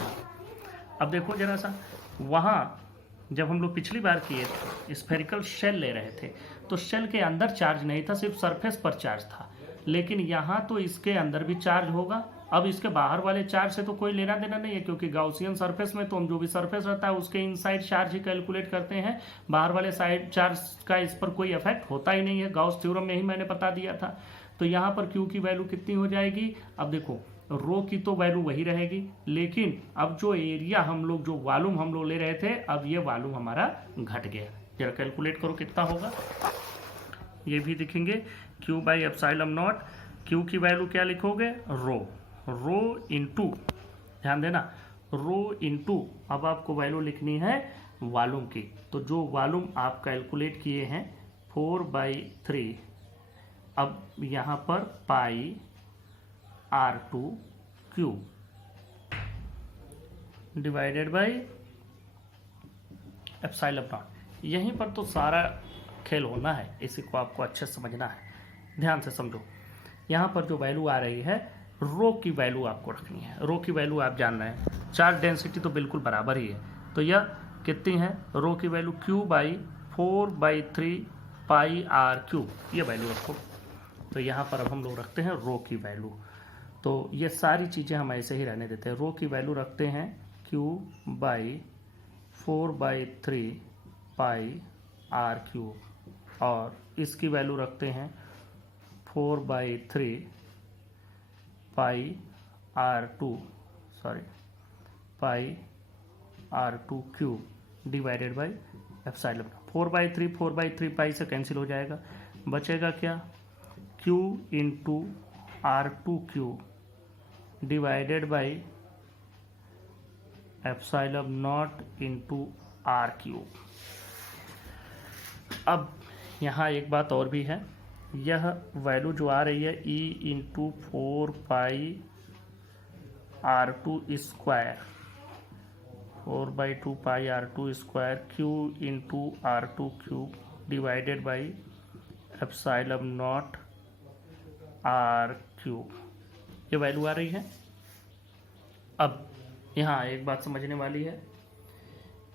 अब देखो जरा सा, वहाँ जब हम लोग पिछली बार किए थे स्फेरिकल शेल ले रहे थे, तो शेल के अंदर चार्ज नहीं था, सिर्फ सरफेस पर चार्ज था। लेकिन यहाँ तो इसके अंदर भी चार्ज होगा। अब इसके बाहर वाले चार्ज से तो कोई लेना देना नहीं है, क्योंकि गाउसियन सरफेस में तो हम जो भी सरफेस रहता है उसके इनसाइड चार्ज ही कैलकुलेट करते हैं, बाहर वाले साइड चार्ज का इस पर कोई इफेक्ट होता ही नहीं है। गॉस थ्योरम में ही मैंने बता दिया था। तो यहाँ पर क्यू की वैल्यू कितनी हो जाएगी, अब देखो रो की तो वैल्यू वही रहेगी, लेकिन अब जो एरिया हम लोग, जो वॉल्यूम हम लोग ले रहे थे, अब ये वॉल्यूम हमारा घट गया। जरा कैलकुलेट करो कितना होगा, ये भी दिखेंगे, Q by epsilon naught, Q की वैल्यू क्या लिखोगे, रो इंटू, ध्यान देना, रो इंटू, अब आपको वैल्यू लिखनी है वॉल्यूम की, तो जो वॉल्यूम आप कैलकुलेट किए हैं 4/3, अब यहाँ पर पाई r2³ divided by epsilon not. यहीं पर तो सारा खेल होना है, इसी को आपको अच्छे से समझना है, ध्यान से समझो। यहाँ पर जो वैल्यू आ रही है, रो की वैल्यू आपको रखनी है। रो की वैल्यू आप जान रहे हैं, चार्ज डेंसिटी तो बिल्कुल बराबर ही है, तो यह कितनी है, रो की वैल्यू क्यू बाई 4/3πr³, ये वैल्यू रखो। तो यहाँ पर अब हम लोग रखते हैं रो की वैल्यू, तो ये सारी चीज़ें हम ऐसे ही रहने देते हैं। रो की वैल्यू रखते हैं क्यू बाई 4/3πr³, और इसकी वैल्यू रखते हैं 4/3πr2³ डिवाइडेड बाई एप्सिलॉन। 4/3 से कैंसिल हो जाएगा, बचेगा क्या, Q into r2³ divided by epsilon naught into r³। अब यहाँ एक बात और भी है, यह वैल्यू जो आ रही है E into 4/2πr2² Q into r2³ divided by epsilon not r³, ये वैल्यू आ रही है। अब यहाँ एक बात समझने वाली है,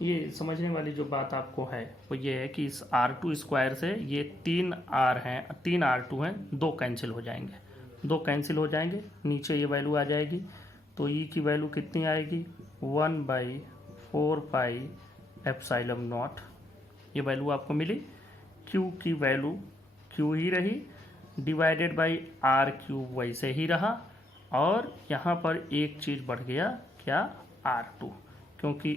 ये समझने वाली जो बात आपको है वो ये है कि इस R2 स्क्वायर से ये 3R हैं, 3R2 हैं, 2 कैंसिल हो जाएंगे, 2 कैंसिल हो जाएंगे, नीचे ये वैल्यू आ जाएगी। तो ई की वैल्यू कितनी आएगी 1/4 पाई एप्सिलॉन नॉट, ये वैल्यू आपको मिली। क्यू की वैल्यू क्यू ही रही, डिवाइडेड बाई आर क्यूब वैसे ही रहा, और यहाँ पर एक चीज़ बढ़ गया, क्या R2, क्योंकि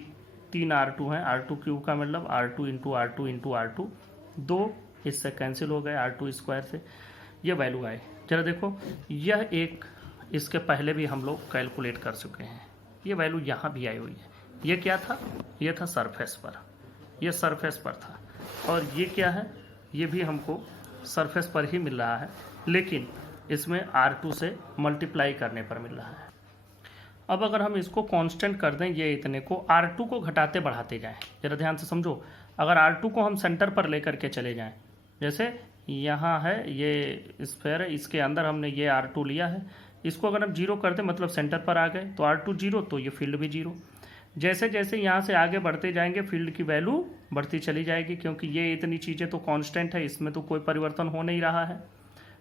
3R2 हैं, R2 क्यूब का मतलब R2 into R2 into R2, 2 इससे कैंसिल हो गए R2 स्क्वायर से, ये वैल्यू आए। जरा देखो, यह एक इसके पहले भी हम लोग कैलकुलेट कर चुके हैं, ये वैल्यू यहाँ भी आई हुई है। ये क्या था, ये था सरफेस पर, ये सरफेस पर था, और ये क्या है, ये भी हमको सरफेस पर ही मिल रहा है, लेकिन इसमें R2 से मल्टीप्लाई करने पर मिल रहा है। अब अगर हम इसको कांस्टेंट कर दें, ये इतने को R2 को घटाते बढ़ाते जाएं, जरा ध्यान से समझो। अगर R2 को हम सेंटर पर लेकर के चले जाएं, जैसे यहाँ है ये स्फेयर है, इसके अंदर हमने ये R2 लिया है, इसको अगर हम 0 कर दें मतलब सेंटर पर आ गए, तो R2 0, तो ये फील्ड भी 0। जैसे जैसे यहाँ से आगे बढ़ते जाएंगे फील्ड की वैल्यू बढ़ती चली जाएगी, क्योंकि ये इतनी चीज़ें तो कांस्टेंट है, इसमें तो कोई परिवर्तन हो नहीं रहा है।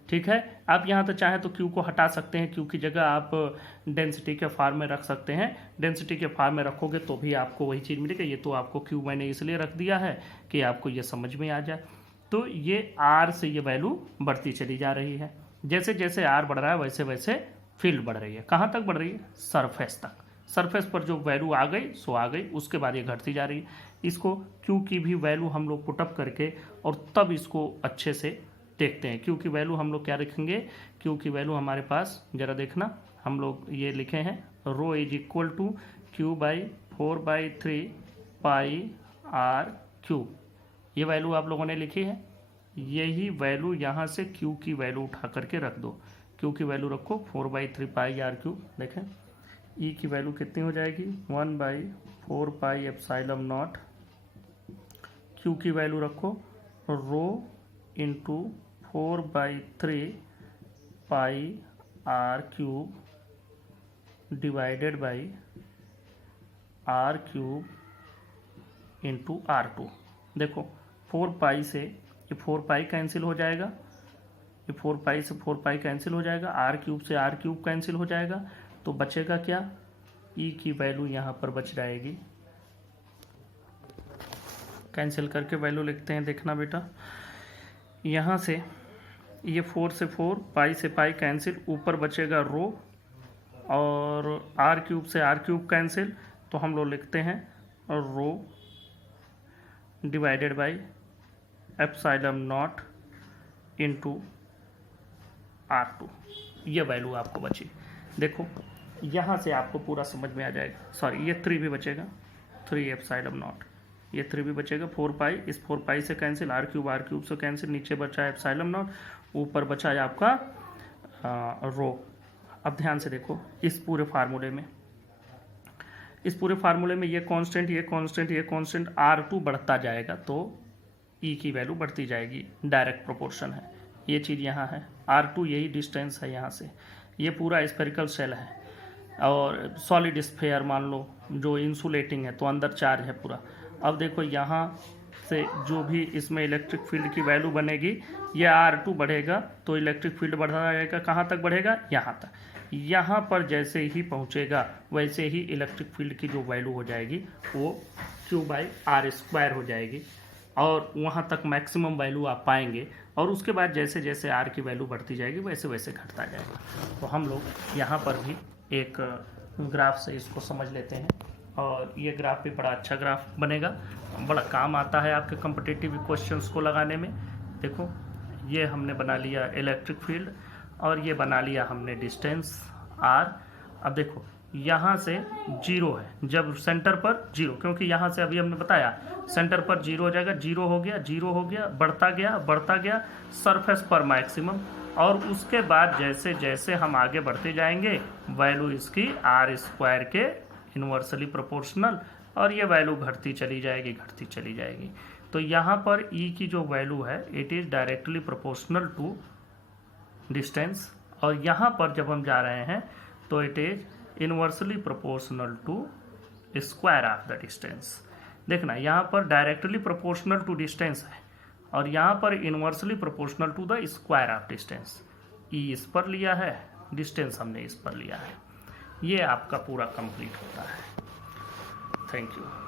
ठीक है, आप यहाँ तो चाहें तो क्यू को हटा सकते हैं, क्यू की जगह आप डेंसिटी के फॉर्म में रख सकते हैं, डेंसिटी के फॉर्म में रखोगे तो भी आपको वही चीज़ मिलेगी। ये तो आपको क्यू मैंने इसलिए रख दिया है कि आपको ये समझ में आ जाए। तो ये आर से ये वैल्यू बढ़ती चली जा रही है, जैसे जैसे आर बढ़ रहा है वैसे वैसे फील्ड बढ़ रही है। कहाँ तक बढ़ रही है, सरफेस तक। सरफेस पर जो वैल्यू आ गई सो आ गई, उसके बाद ये घटती जा रही है। इसको क्यू की भी वैल्यू हम लोग पुटअप करके और तब इसको अच्छे से देखते हैं। क्यू की वैल्यू हम लोग क्या रखेंगे, क्यू की वैल्यू हमारे पास जरा देखना, हम लोग ये लिखे हैं rho is equal to Q/4/3 pi R cube, ये वैल्यू आप लोगों ने लिखी है। यही वैल्यू यहाँ से क्यू की वैल्यू उठा करके रख दो, क्यू की वैल्यू रखो 4/3 पाई R क्यूब। देखें ई की वैल्यू कितनी हो जाएगी 1/4 पाई एप्सिलॉन नॉट, क्यू की वैल्यू रखो rho into 4/3 pi R cube divided by R cube into R2। देखो 4 पाई से ये 4 पाई कैंसिल हो जाएगा, ये 4 पाई से 4 पाई कैंसिल हो जाएगा, R क्यूब से R क्यूब कैंसिल हो जाएगा, तो बचेगा क्या, ई की वैल्यू यहाँ पर बच जाएगी। कैंसिल करके वैल्यू लिखते हैं, देखना बेटा, यहाँ से ये 4 से 4, पाई से पाई कैंसिल, ऊपर बचेगा रो, और R क्यूब से R क्यूब कैंसिल, तो हम लोग लिखते हैं rho divided by epsilon naught into R2, ये वैल्यू आपको बची। देखो यहाँ से आपको पूरा समझ में आ जाएगा। सॉरी, ये 3 भी बचेगा, 3 एप्सिलॉन नॉट, ये 3 भी बचेगा, 4 पाई, इस 4 पाई से कैंसिल, R क्यूब से कैंसिल, नीचे बचा है एप्सिलॉन नॉट, ऊपर बचा है आपका रो। अब ध्यान से देखो, इस पूरे फार्मूले में ये कांस्टेंट ये कांस्टेंट ये कांस्टेंट, R2 बढ़ता जाएगा तो ई की वैल्यू बढ़ती जाएगी, डायरेक्ट प्रोपोर्शन है। ये चीज़ यहाँ है, R2 यही डिस्टेंस है यहाँ से, ये पूरा स्फेरिकल शेल है, और सॉलिड स्फेयर मान लो जो इंसुलेटिंग है, तो अंदर चार्ज है पूरा। अब देखो यहाँ से जो भी इसमें इलेक्ट्रिक फील्ड की वैल्यू बनेगी, ये R2 बढ़ेगा तो इलेक्ट्रिक फील्ड बढ़ता जाएगा, कहाँ तक बढ़ेगा, यहाँ तक। यहाँ पर जैसे ही पहुँचेगा वैसे ही इलेक्ट्रिक फील्ड की जो वैल्यू हो जाएगी वो Q/R² हो जाएगी, और वहाँ तक मैक्सिमम वैल्यू आप पाएंगे, और उसके बाद जैसे जैसे R की वैल्यू बढ़ती जाएगी वैसे वैसे घटता जाएगा। तो हम लोग यहाँ पर भी एक ग्राफ से इसको समझ लेते हैं, और ये ग्राफ भी बड़ा अच्छा ग्राफ बनेगा, बड़ा काम आता है आपके कॉम्पिटिटिव क्वेश्चंस को लगाने में। देखो ये हमने बना लिया इलेक्ट्रिक फील्ड, और ये बना लिया हमने डिस्टेंस R। अब देखो यहाँ से 0 है, जब सेंटर पर 0, क्योंकि यहाँ से अभी हमने बताया सेंटर पर 0 हो जाएगा, 0 हो गया, 0 हो गया, बढ़ता गया सरफेस पर मैक्सिमम, और उसके बाद जैसे जैसे हम आगे बढ़ते जाएंगे वैल्यू इसकी R² के इन्वर्सली प्रोपोर्शनल, और ये वैल्यू घटती चली जाएगी। तो यहाँ पर ई की जो वैल्यू है it is directly proportional to distance, और यहाँ पर जब हम जा रहे हैं तो it is inversely proportional to square of the distance. देखना यहाँ पर डायरेक्टली प्रोपोर्शनल टू डिस्टेंस है और यहाँ पर inversely proportional to the square of distance. E इस पर लिया है, डिस्टेंस हमने इस पर लिया है। ये आपका पूरा कंप्लीट होता है। Thank you.